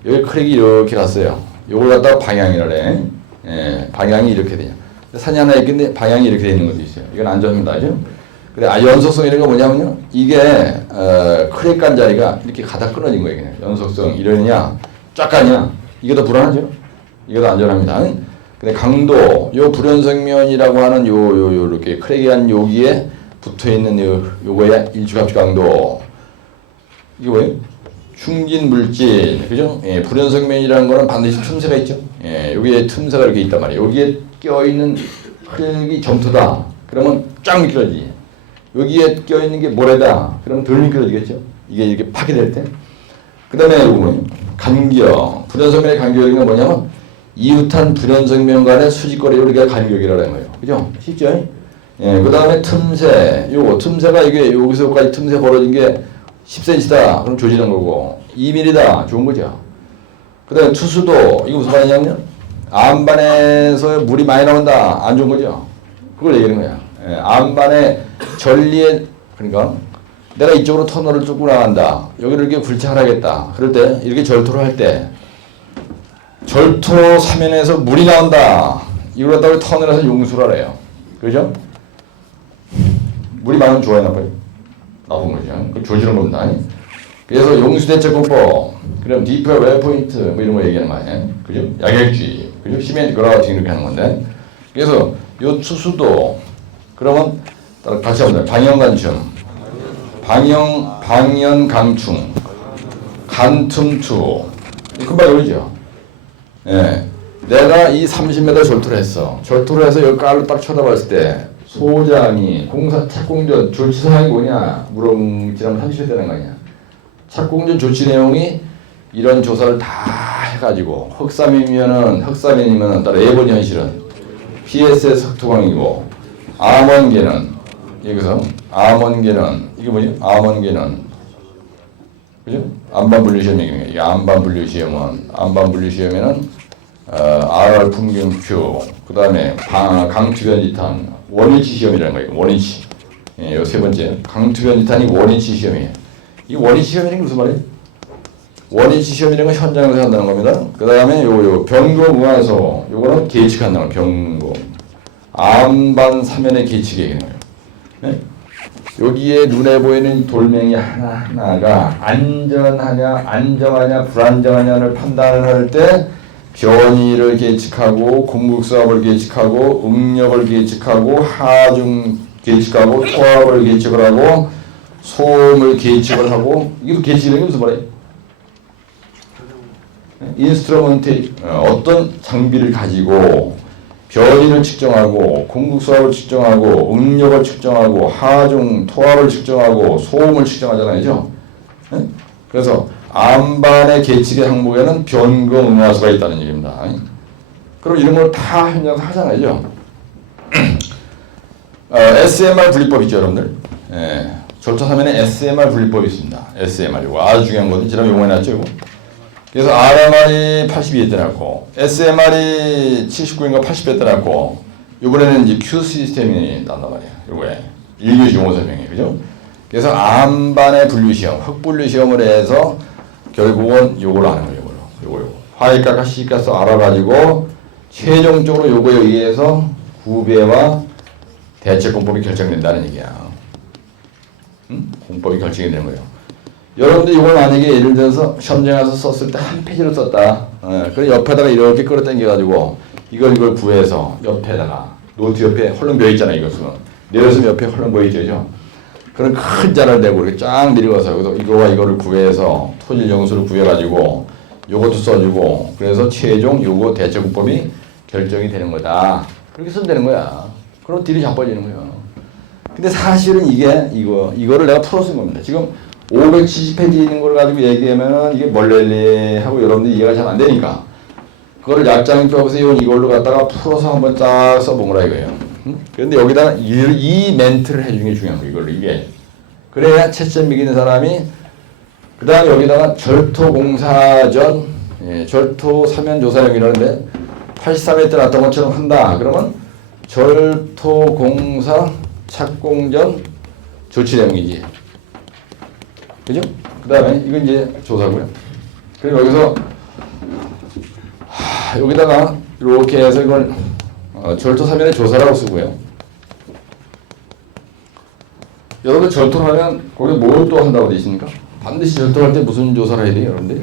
여기 크랙이 이렇게 갔어요. 이걸 갖다가 방향이라 해. 예, 방향이 이렇게 돼요. 산이 하나 있는데 방향이 이렇게 돼 있는 것도 있어요. 이건 안 좋습니다. 그죠? 그래, 연속성이라는 건 뭐냐면요, 이게 크랙 간 자리가 이렇게 가다 끊어진 거예요. 그냥. 연속성 이러느냐 쫙 가냐, 이게 더 불안하죠. 이게 더 안전합니다. 근데 강도, 요 불연성면이라고 하는 요렇게 크랙이한 여기에 붙어 있는 요거의 일주값 강도. 이게 뭐예요? 흉진 물질, 그죠? 예, 불연성면이라는 거는 반드시 틈새가 있죠. 예, 여기에 틈새가 이렇게 있단 말이에요. 여기에 껴있는 크랙이 점토다. 그러면 쫙 미끄러지지. 여기에 껴있는 게 모래다. 그러면 덜 미끄러지겠죠. 이게 이렇게 파괴될 때. 그 다음에 이거 뭐예요? 간격. 불연성면의 간격이 뭐냐면 이웃한 불연성면 간의 수직거리를 우리가 간격이라는 거예요. 그죠? 쉽죠? 예, 그 다음에 틈새. 요거 틈새가 이게 여기서까지 틈새 벌어진 게 10cm다. 그럼 조지는 거고 2mm다. 좋은 거죠. 그 다음에 투수도. 이거 무슨 말이냐면 암반에서 물이 많이 나온다. 안 좋은 거죠. 그걸 얘기하는 거야. 예, 암반의 전리에, 그러니까 내가 이쪽으로 터널을 뚫고 나간다. 여기를 이렇게 굴착하겠다. 그럴 때 이렇게 절토를 할 때 절토 사면에서 물이 나온다. 이걸 갖다가 터널에서 용수를 해요. 그죠? 물이 많으면 좋아요, 나빠요? 나쁜 거죠. 그 조지는 겁니다. 그래서 용수대책공법, 그럼 디프 웨어포인트 뭐 이런 거 얘기하는 거 아니에요? 그죠? 약액주의, 그죠? 시멘트 그라우팅 이렇게 하는 건데. 그래서 요 투수도 그러면 같이 합니다. 방영간충, 방연강충, 간틈투. 금방 열리죠. 예. 내가 이 30m 절투를 했어. 절투를 해서 여기 깔로 딱 쳐다봤을 때 소장이 공사 착공전 조치 사항이 뭐냐 물어보면 30회 되는 거 아니야. 착공전 조치 내용이 이런 조사를 다 해가지고 흑사면이면은 따라 A번 현실은 PSS 흑토광이고 암원계는 여기서 암원계는 이게 뭐죠? 암원계는 그죠? 암반분류시험 얘기는 거예요. 이게 암반분류시험에는 RR 풍경표, 그 다음에 강투변지탄 원위치 시험이라는 거예요. 원위치. 예, 요 세 번째 강투변지탄이 원위치 시험이에요. 이 원위치 시험이라는 게 무슨 말이에요? 원위치 시험이라는 건 현장에서 한다는 겁니다. 그 다음에 요 변고무화소, 요거는 계측한다는 거예요. 변고. 암반 사면의 계측이 얘기하는 거예요. 네? 여기에 눈에 보이는 돌멩이 하나하나가 안정하냐 불안정하냐를 판단할 때 변이를 계측하고 공국수압을 계측하고 응력을 계측하고 하중 계측하고 토압을 계측을 하고 소음을 계측을 하고, 이게 계측이라는 게 무슨 말이에요? 인스트루먼트, 어떤 장비를 가지고 변이를 측정하고 공국수압을 측정하고 응력을 측정하고 하중 토압을 측정하고 소음을 측정하잖아요. 네? 그래서 암반의 계측의 항목에는 변검응화수가 있다는 얘기입니다. 그럼 이런 걸 다 현장에서 하잖아요. SMR 분리법 있죠, 여러분들? 예. 절차사면에 SMR 분리법이 있습니다. SMR, 이거 아주 중요한 거거든요. 지난번 용어해놨죠, 이거? 그래서 RMR이 82에 떠났고, SMR이 79인가 80에 떠났고, 이번에는 이제 Q 시스템이 난단 말이에요. 요거에. 1교시 용어 설명이에요. 그죠? 그래서 암반의 분류시험, 흑분류시험을 해서 결국은 요걸로 하는 거예요. 요거. 화학가과 시가서 알아가지고 최종적으로 요거에 의해서 구배와 대책공법이 결정된다는 얘기야. 공법이 결정이 되는 거예요. 여러분들 이걸 만약에 예를 들어서 시험장에 가서 썼을 때 한 페이지로 썼다. 그래 옆에다가 이렇게 끌어당겨가지고 이걸 구해서 옆에다가 노트 옆에 헐렁 벼 있잖아. 이것은 내렸으면 옆에 헐렁 보이죠. 그런 큰 자를 내고 이렇게 쫙 내려가서 여기서 이거와 이거를 구해서 토질 영수를 구해가지고 요것도 써주고 그래서 최종 요거 대처국법이 결정이 되는 거다. 그렇게 쓰면 되는 거야. 그럼 딜이 자빠지는 거야. 근데 사실은 이거를 내가 풀어쓴 겁니다. 지금 570페이지 있는 걸 가지고 얘기하면은 이게 멀렐레 하고 여러분들이 이해가 잘 안 되니까 그거를 약장이 펴보세요. 이걸로 갖다가 풀어서 한번 쫙 써본 거라 이거예요. 그런데 여기다가 이 멘트를 해주는 게 중요한 거예요. 이걸로 이게. 그래야 채점 이기는 사람이 그 다음에 여기다가 절토공사전 절토 사면조사력이라는데 83회 때 났던 것처럼 한다. 그러면 절토공사 착공전 조치내용이지. 그죠? 그 다음에 이건 이제 조사고요. 그리고 여기서 여기다가 이렇게 해서 이걸 절토 사면의 조사라고 쓰고요. 여러분 절토를 하면 거기 뭘 또 한다고 되어 있습니까? 반드시 절토할 때 무슨 조사를 해야 돼요, 여러분들?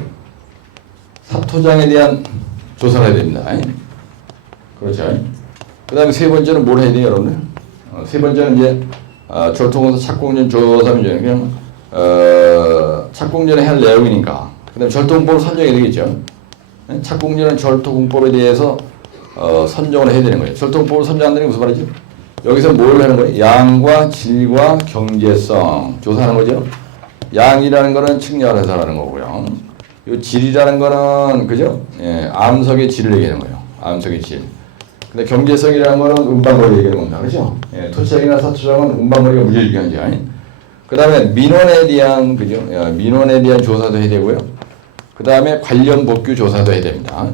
사토장에 대한 조사를 해야 됩니다. 그렇죠. 그 다음에 세 번째는 뭘 해야 돼요, 여러분들? 세 번째는 이제 절토공사 착공전 조사면전 그냥 착공전에 할 내용이니까. 그 다음에 절토공법을 선정해야 되겠죠. 착공전은 절토공법에 대해서 선정을 해야 되는 거예요. 절토공법을 선정한다는 게 무슨 말이죠? 여기서 뭘 하는 거예요? 양과 질과 경제성 조사하는 거죠. 양이라는 거는 측량을 해서 하는 거고요. 이 질이라는 거는 그죠? 암석의 질을 얘기하는 거예요. 암석의 질. 근데 경제성이라는 거는 운반거리 얘기하는 겁니다. 그렇죠? 토착이나 사토장은 운반거리가 무지 중요하죠. 그 다음에 민원에 대한 그죠? 민원에 대한 조사도 해야 되고요. 그 다음에 관련 복규 조사도 해야 됩니다.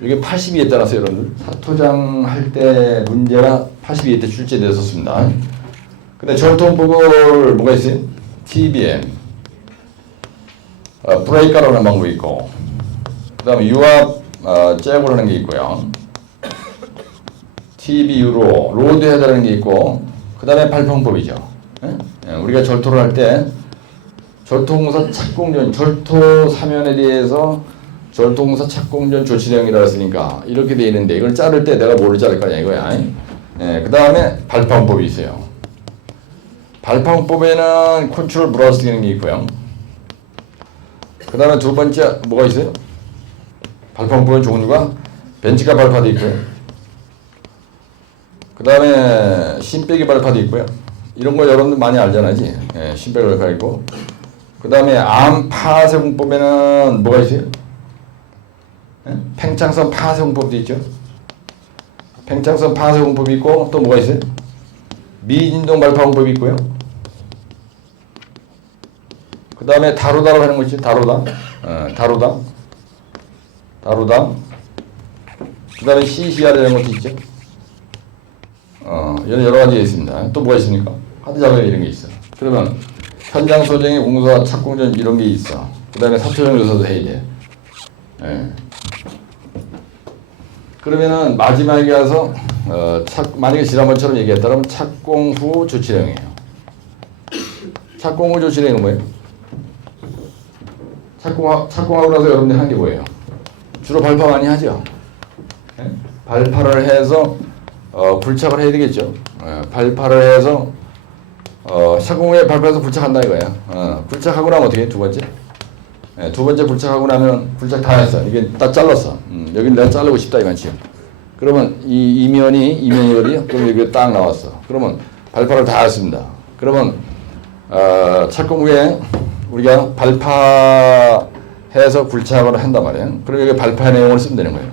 이게 82에 따라서 여러분들 사토장 할 때 문제가 82에 때 출제되었습니다. 근데 절토법을 뭐가 있어요? TBM, 브레이크아웃 하는 방법이 있고, 그 다음에 유압 잭을 하는 게 있고요. TBU로 로드 해달라는 게 있고, 그 다음에 발판법이죠. 우리가 절토를 할 때 절토공사 착공전, 절토 사면에 대해서 절토공사 착공전 조치령이라고 했으니까 이렇게 돼 있는데 이걸 자를 때 내가 뭐를 자를 거냐 이거야. 그 다음에 발판법이 있어요. 발판법에는 컨트롤 브러스 기능이 있고요. 그 다음에 두 번째 뭐가 있어요? 발판법의 종류가 벤치가 발파도 있고요. 그 다음에 심빼기 발파도 있고요. 이런 거 여러분들 많이 알잖아요. 심빼기 발파 있고. 그 다음에 암 파쇄 공법에는 뭐가 있어요? 팽창선 파쇄 공법도 있죠. 팽창선 파쇄 공법이 있고 또 뭐가 있어요? 미진동 발파 공법이 있고요. 그 다음에 다루다로 하는 거 있죠. 다루다. 다루다. 그 다음에 CCR이라는 것도 있죠. 이런 여러 가지가 있습니다. 또 뭐가 있습니까? 하드 작업 이런 게 있어. 그러면 현장 소정의 공사 착공전 이런 게 있어. 그 다음에 사토정 조사도 해야 돼. 그러면은 마지막에 가서 만약에 지난번처럼 얘기했다면 착공 후 조치령이에요. 착공 후 조치령은 뭐예요? 착공하고 나서 여러분들이 한 게 뭐예요? 주로 발파 많이 하죠. 발파를 해서 굴착을 해야 되겠죠. 발파를 해서 착공 후에 발파해서 굴착한다 이거야. 굴착하고 나면 어떻게 해? 두 번째? 두 번째 굴착하고 나면 굴착 다 했어. 이게 딱 잘랐어. 여기는 내가 자르고 싶다 이거지. 그러면 이면이 어디야? 그럼 여기 딱 나왔어. 그러면 발파를 다 했습니다. 그러면 착공 후에 우리가 발파해서 굴착을 한단 말이에요. 그럼 여기 발파 내용을 쓰면 되는 거예요.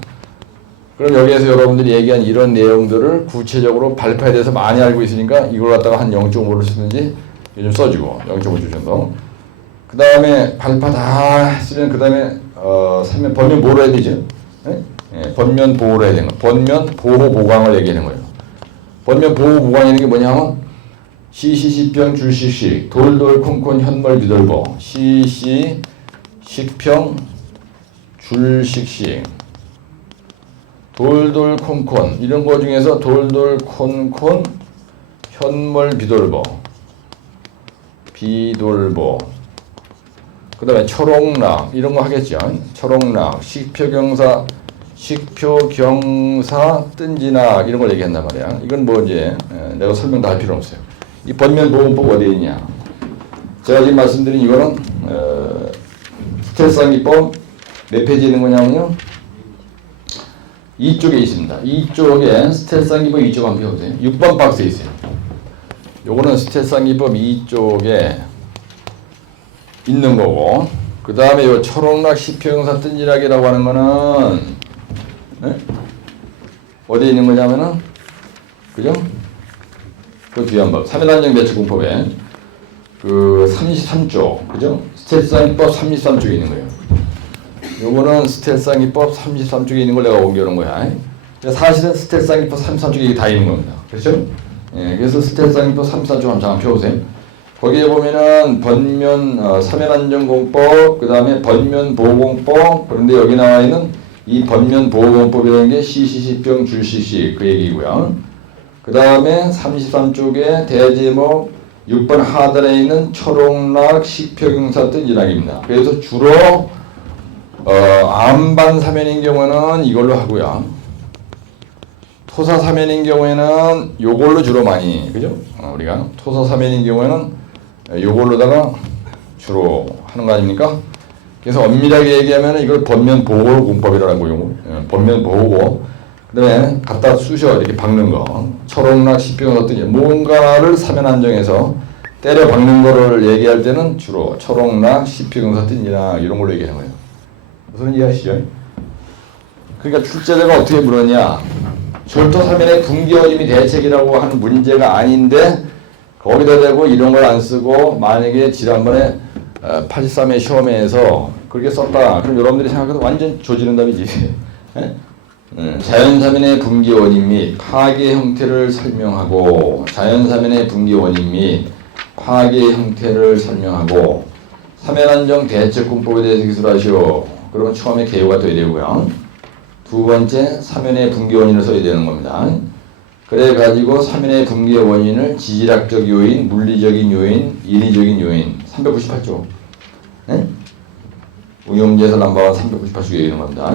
그럼 여기에서 여러분들이 얘기한 이런 내용들을 구체적으로 발파에 대해서 많이 알고 있으니까 이걸 갖다가 한 0.5를 쓰든지 요즘 써주고 0.5주 정도. 그 다음에 발파 다 했으면 그 다음에 번면 뭐로 해야 되죠? 번면 보호로 해야 되는 거예요. 번면 보호 보강을 얘기하는 거예요. 번면 보호 보강이라는 게 뭐냐면 시시식평 줄식식 돌돌 콘콘 현멀 비돌보 시시 식평 줄식식 돌돌 콘콘 이런 거 중에서 돌돌 콘콘 현멀 비돌보 그 다음에 초록락 이런 거 하겠죠. 초록락 식표경사 식표, 경사, 뜬지나 이런 걸 얘기한단 말이야. 이건 뭐 이제 내가 설명 다 할 필요 없어요. 이 번면보건법 어디에 있냐? 제가 지금 말씀드린 이거는 스텔스항기법 몇 페이지에 있는 거냐면요. 이쪽에 있습니다. 이쪽에 스텔스항기법 이쪽 한번 펴보세요. 6번 박스에 있어요. 요거는 스텔스항기법 이쪽에 있는 거고, 그 다음에 요 초록락 시표형사 뜬지락이라고 하는 거는 어디에 있는 거냐면은, 그죠? 그 뒤에 한번 3회 단정 대처공법에 그 33쪽, 그죠? 스텔스항기법 33쪽에 있는 거예요. 요거는 스텔스항기법 33쪽에 있는 걸 내가 옮겨놓은 거야. 사실은 스텔스항기법 33쪽에 다 있는 겁니다. 그렇죠? 예, 그래서 스텔스항기법 33쪽 한번 잠깐 펴보세요. 거기에 보면은 번면 3회 안전공법, 그 다음에 번면보호공법, 그런데 여기 나와 있는 이 번면보호공법이라는 게 CCC병 줄CC 그 얘기고요. 그 다음에 33쪽에 대제목 6번 하단에 있는 초록락 식표경사 뜬지락입니다. 그래서 주로 암반 사면인 경우는 이걸로 하고요. 토사 사면인 경우에는 요걸로 주로 많이, 그죠? 우리가 토사 사면인 경우에는 요걸로다가 주로 하는 거 아닙니까? 그래서 엄밀하게 얘기하면 이걸 번면보호공법이라고 요거. 번면보호고, 그 다음에 갖다 쑤셔 이렇게 박는 거. 초록락 식표경사 뜬지 뭔가를 사면 한정해서 때려 박는 거를 얘기할 때는 주로 초록락 식표경사 뜬지락 이런 걸로 얘기하는 거예요. 무슨 이해하시죠? 그러니까 출제자가 어떻게 물었냐? 절토사면의 분기원임이 대책이라고 하는 문제가 아닌데 거기다 대고 이런 걸 안 쓰고 만약에 지난번에 83회 시험에서 그렇게 썼다. 그럼 여러분들이 생각해도 완전 조지는 답이지. 자연사면의 분기원임 및 파괴 형태를 설명하고 자연사면의 분기원임 및 파괴 형태를 설명하고 사면안정 대책공법에 대해서 기술하시오. 그러면 처음에 개요가 떠야 되고요. 두 번째, 사면의 붕괴 원인을 써야 되는 겁니다. 그래가지고 사면의 붕괴 원인을 지질학적 요인, 물리적인 요인, 인위적인 요인 398조 네? 응용제설 넘버원 398조 얘기하는 겁니다.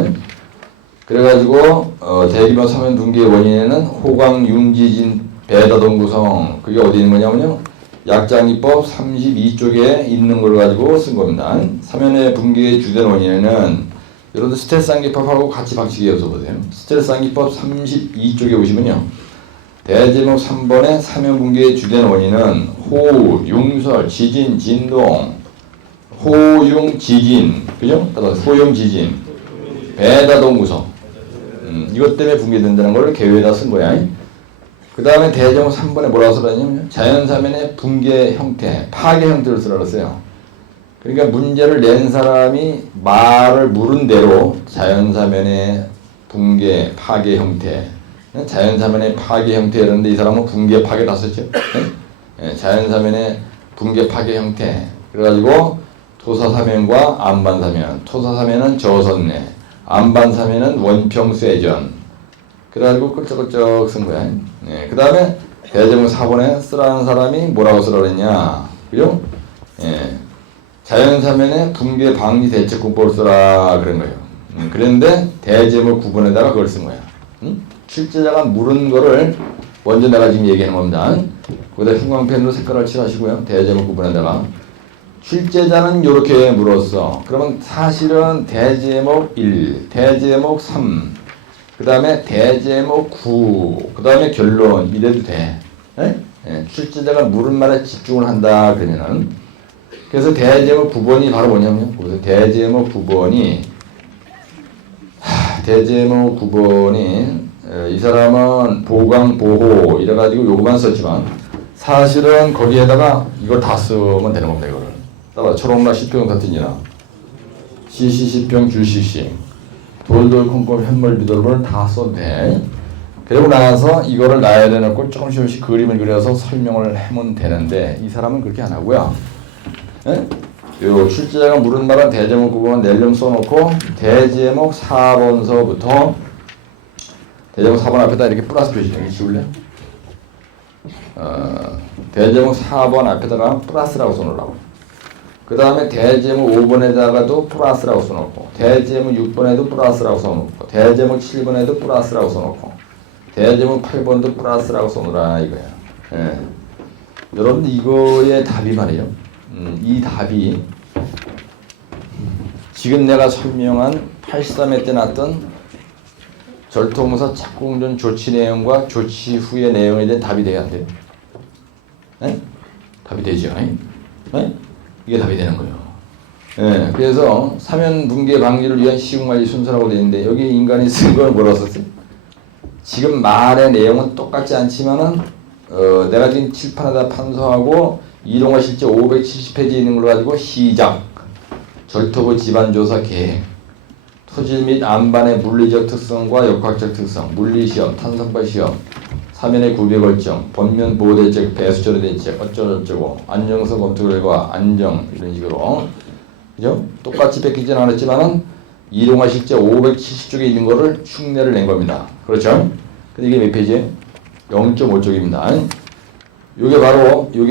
그래가지고 대기변 사면 붕괴 원인에는 호강, 융지진, 배다동 구성 그게 어디 있는 거냐면요. 약장기법 32쪽에 있는 걸 가지고 쓴 겁니다. 사면의 붕괴의 주된 원인에는 여러분들 스텔스항기법하고 같이 방식이어서 보세요. 스텔스항기법 32쪽에 보시면요. 대제목 3번의 사면 붕괴의 주된 원인은 호우, 융설, 지진, 진동, 호융, 지진, 그죠? 따라서 호융, 지진, 배다동 구성. 이것 때문에 붕괴된다는 걸 개요에다 쓴 거야. 그 다음에 대제목 3번에 뭐라고 써놨냐면 자연사면의 붕괴 형태, 파괴 형태를 쓰라고 했어요. 그러니까 문제를 낸 사람이 말을 물은 대로 자연사면의 붕괴, 파괴 형태, 자연사면의 파괴 형태 이런데 이 사람은 붕괴, 파괴 다 썼죠. 네? 자연사면의 붕괴, 파괴 형태. 그래가지고 토사사면과 암반사면, 토사사면은 저선내, 암반사면은 원평쇠전. 그래가지고 끌적끌적 쓴 거야. 네. 그 다음에 대제목 4번에 쓰라는 사람이 뭐라고 쓰라 그랬냐. 그죠? 예. 자연사면의 붕괴 방지 대책공법을 쓰라 그런 거예요. 그런데 대제목 9번에다가 그걸 쓴 거야. 출제자가 물은 거를 먼저 내가 지금 얘기하는 겁니다. 거기다 형광펜으로 색깔을 칠하시고요. 대제목 9번에다가 출제자는 이렇게 물었어. 그러면 사실은 대제목 1, 대제목 3, 그 다음에 대제목 9, 그 다음에 결론 이래도 돼. 예? 출제자가 물은 말에 집중을 한다 그러면은 그래서 대제목 9번이 바로 뭐냐면요. 그래서 대제목 9번이 이 사람은 보강 보호 이래가지고 요거만 썼지만 사실은 거기에다가 이걸 다 쓰면 되는 겁니다. 이거를 따라 초록락 시평 같은이나 CCC병 줄CC 돌돌 콩콩 현물 비돌을 다 써도 돼. 그리고 나서 이거를 나열해 놓고 조금씩 그림을 그려서 설명을 하면 되는데 이 사람은 그렇게 안 하고요. 예? 요 출제자가 물은 말은 대제목 9번 낼름 써놓고 대제목 4번서부터 대제목 4번 앞에다 이렇게 플러스 표시 이렇게 지울래? 대제목 4번 앞에다가 플러스라고 써놓으라고. 그 다음에 대제목 5번에다가도 플러스라고 써놓고, 대제목 6번에도 플러스라고 써놓고, 대제목 7번에도 플러스라고 써놓고, 대제목 8번도 플러스라고 써놓으라 이거야. 예. 여러분 이거의 답이 말이에요. 이 답이 지금 내가 설명한 83회 때 났던 절토무사 착공전 조치 내용과 조치 후의 내용에 대한 답이 돼야 안 돼요? 네? 답이 되죠. 네? 이게 답이 되는 거예요. 네, 그래서 사면 붕괴 방지를 위한 시공관리 순서라고 되어 있는데 여기 인간이 쓴 걸 뭐라고 썼어요? 지금 말의 내용은 똑같지 않지만은 내가 지금 칠판에다 판서하고 이동화 실제 570페이지 있는 걸 가지고 시작, 절토부 지반조사 계획, 토질 및 안반의 물리적 특성과 역학적 특성, 물리시험, 탄성파 시험, 사면의 구배 결정, 번면 보호 대책, 배수 처리 대책, 어쩌고저쩌고, 안정성 검토 결과, 안정 이런 식으로, 그죠? 똑같이 뺏기진 않았지만은 이동화 실제 570쪽에 있는 거를 흉내를 낸 겁니다. 그렇죠? 근데 이게 몇 페이지예요? 0.5쪽입니다. 요게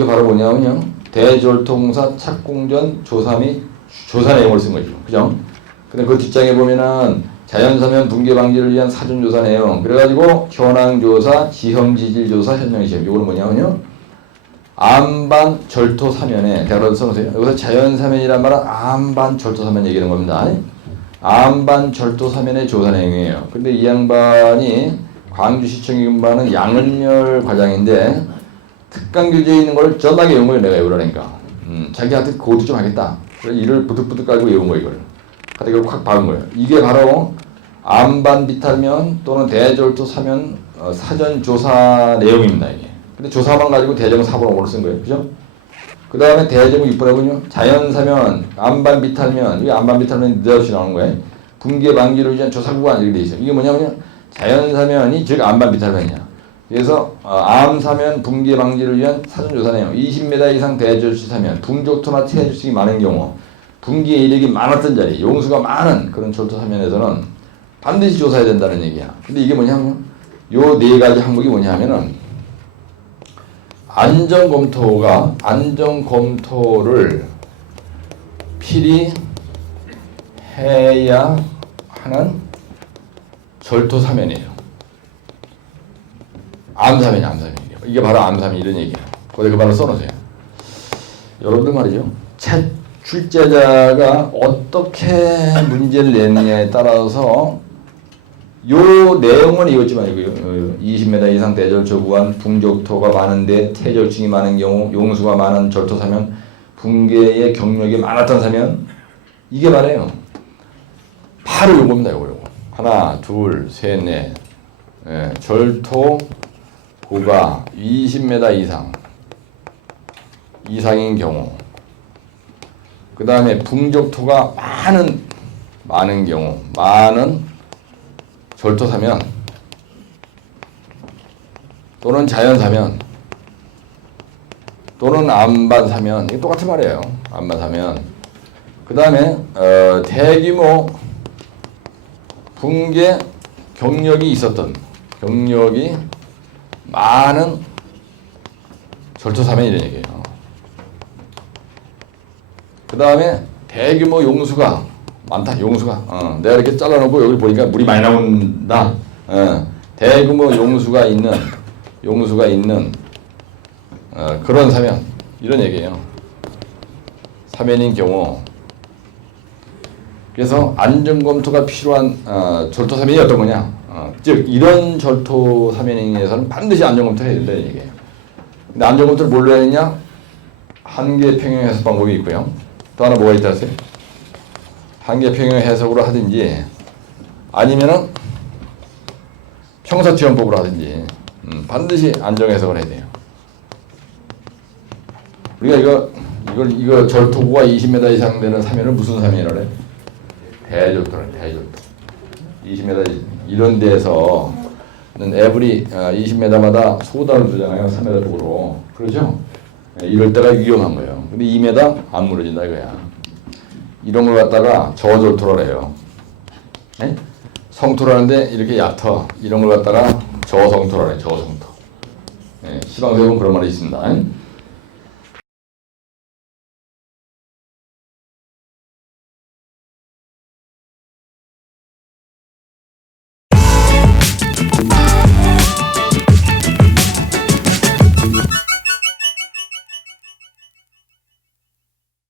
바로 뭐냐면요, 대절통사 착공전 조사 및 조사 내용을 쓴 거죠. 그죠? 근데 그 뒷장에 보면은 자연사면 붕괴 방지를 위한 사전조사 내용, 그래가지고 현황조사, 지형지질조사, 현장시험. 이거는 뭐냐면요, 안반 절토 사면에 대가로 써놓으세요. 여기서 자연사면이란 말은 안반 절토 사면 얘기하는 겁니다. 안반 절토 사면의 조사 내용이에요. 근데 이 양반이 광주시청이 근무하는 양은열 과장인데 특강 교재에 있는 걸 전하게 외운 거예요. 내가 외우라니까. 자기한테 고도 좀 하겠다. 그래서 이를 부득부득 깔고 외운 거예요. 이걸. 그래서 이걸 확 박은 거예요. 이게 바로 안반 비탈면 또는 대절도 사면 사전 조사 내용입니다. 이게. 근데 조사만 가지고 대정 4번 5번을 쓴 거예요. 그죠? 그 다음에 대제목 6번에는요, 자연사면, 안반 비탈면, 이게 안반 비탈면 느닷없이 나오는 거예요. 붕괴 방지를 위한 조사 구간 이렇게 돼 있어요. 이게 뭐냐면요, 자연사면이 즉 안반 비탈면이야. 그래서 암사면 붕괴 방지를 위한 사전조사 내용, 20m 이상 대절시 사면, 붕족토나 태주식이 많은 경우, 붕괴 이력이 많았던 자리, 용수가 많은 그런 절토 사면에서는 반드시 조사해야 된다는 얘기야. 근데 이게 뭐냐면, 요 네 가지 항목이 뭐냐면은, 안전검토를 필히 해야 하는 절토 사면이에요. 암사면이에요. 이게 바로 암사면 이런 얘기예요. 거기에 그 말을 써놓으세요. 여러분들 말이죠. 출제자가 어떻게 문제를 내느냐에 따라서 요 내용은 이거지 말고요. 20m 이상 대절초 구간, 붕족토가 많은데 태절층이 많은 경우, 용수가 많은 절토 사면, 붕괴의 경력이 많았던 사면, 이게 말이에요. 바로 요겁니다. 요거. 하나, 둘, 셋, 넷. 예, 절토 고가 20m 이상인 경우, 그 다음에 붕족토가 많은 경우, 많은 절토 사면 또는 자연 사면 또는 안반 사면, 이게 똑같은 말이에요. 안반 사면. 그 다음에 대규모 붕괴 경력이 많은 절토 사면 이런 얘기예요. 그 다음에 대규모 용수가 많다. 용수가. 내가 이렇게 잘라놓고 여기 보니까 물이 많이 나온다. 대규모 용수가 있는 그런 사면 이런 얘기예요. 사면인 경우. 그래서 안전검토가 필요한 절토 사면이 어떤 거냐. 즉 이런 절토 사면에서는 반드시 안전검토를 해야 된다는 얘기예요. 근데 안전검토를 뭘로 해야 되냐? 한계 평형 해석 방법이 있고요. 또 하나 뭐가 있다 하세요? 한계 평형 해석으로 하든지 아니면은 평사투영법으로 하든지 반드시 안정 해석을 해야 돼요. 우리가 이거 절토구가 20m 이상 되는 사면을 무슨 사면이라 그래? 대절토래. 20m 이런 데에서는 에브리 20m마다 소단을 두잖아요. 3m 쪽으로. 그러죠? 이럴 때가 위험한 거예요. 근데 2m 안 무너진다 이거야. 이런 걸 갖다가 저절토를 해요. 네? 성토라는데 이렇게 얕아. 이런 걸 갖다가 저성토를 해. 저성토. 네, 시방서에 보면 그런 말이 있습니다.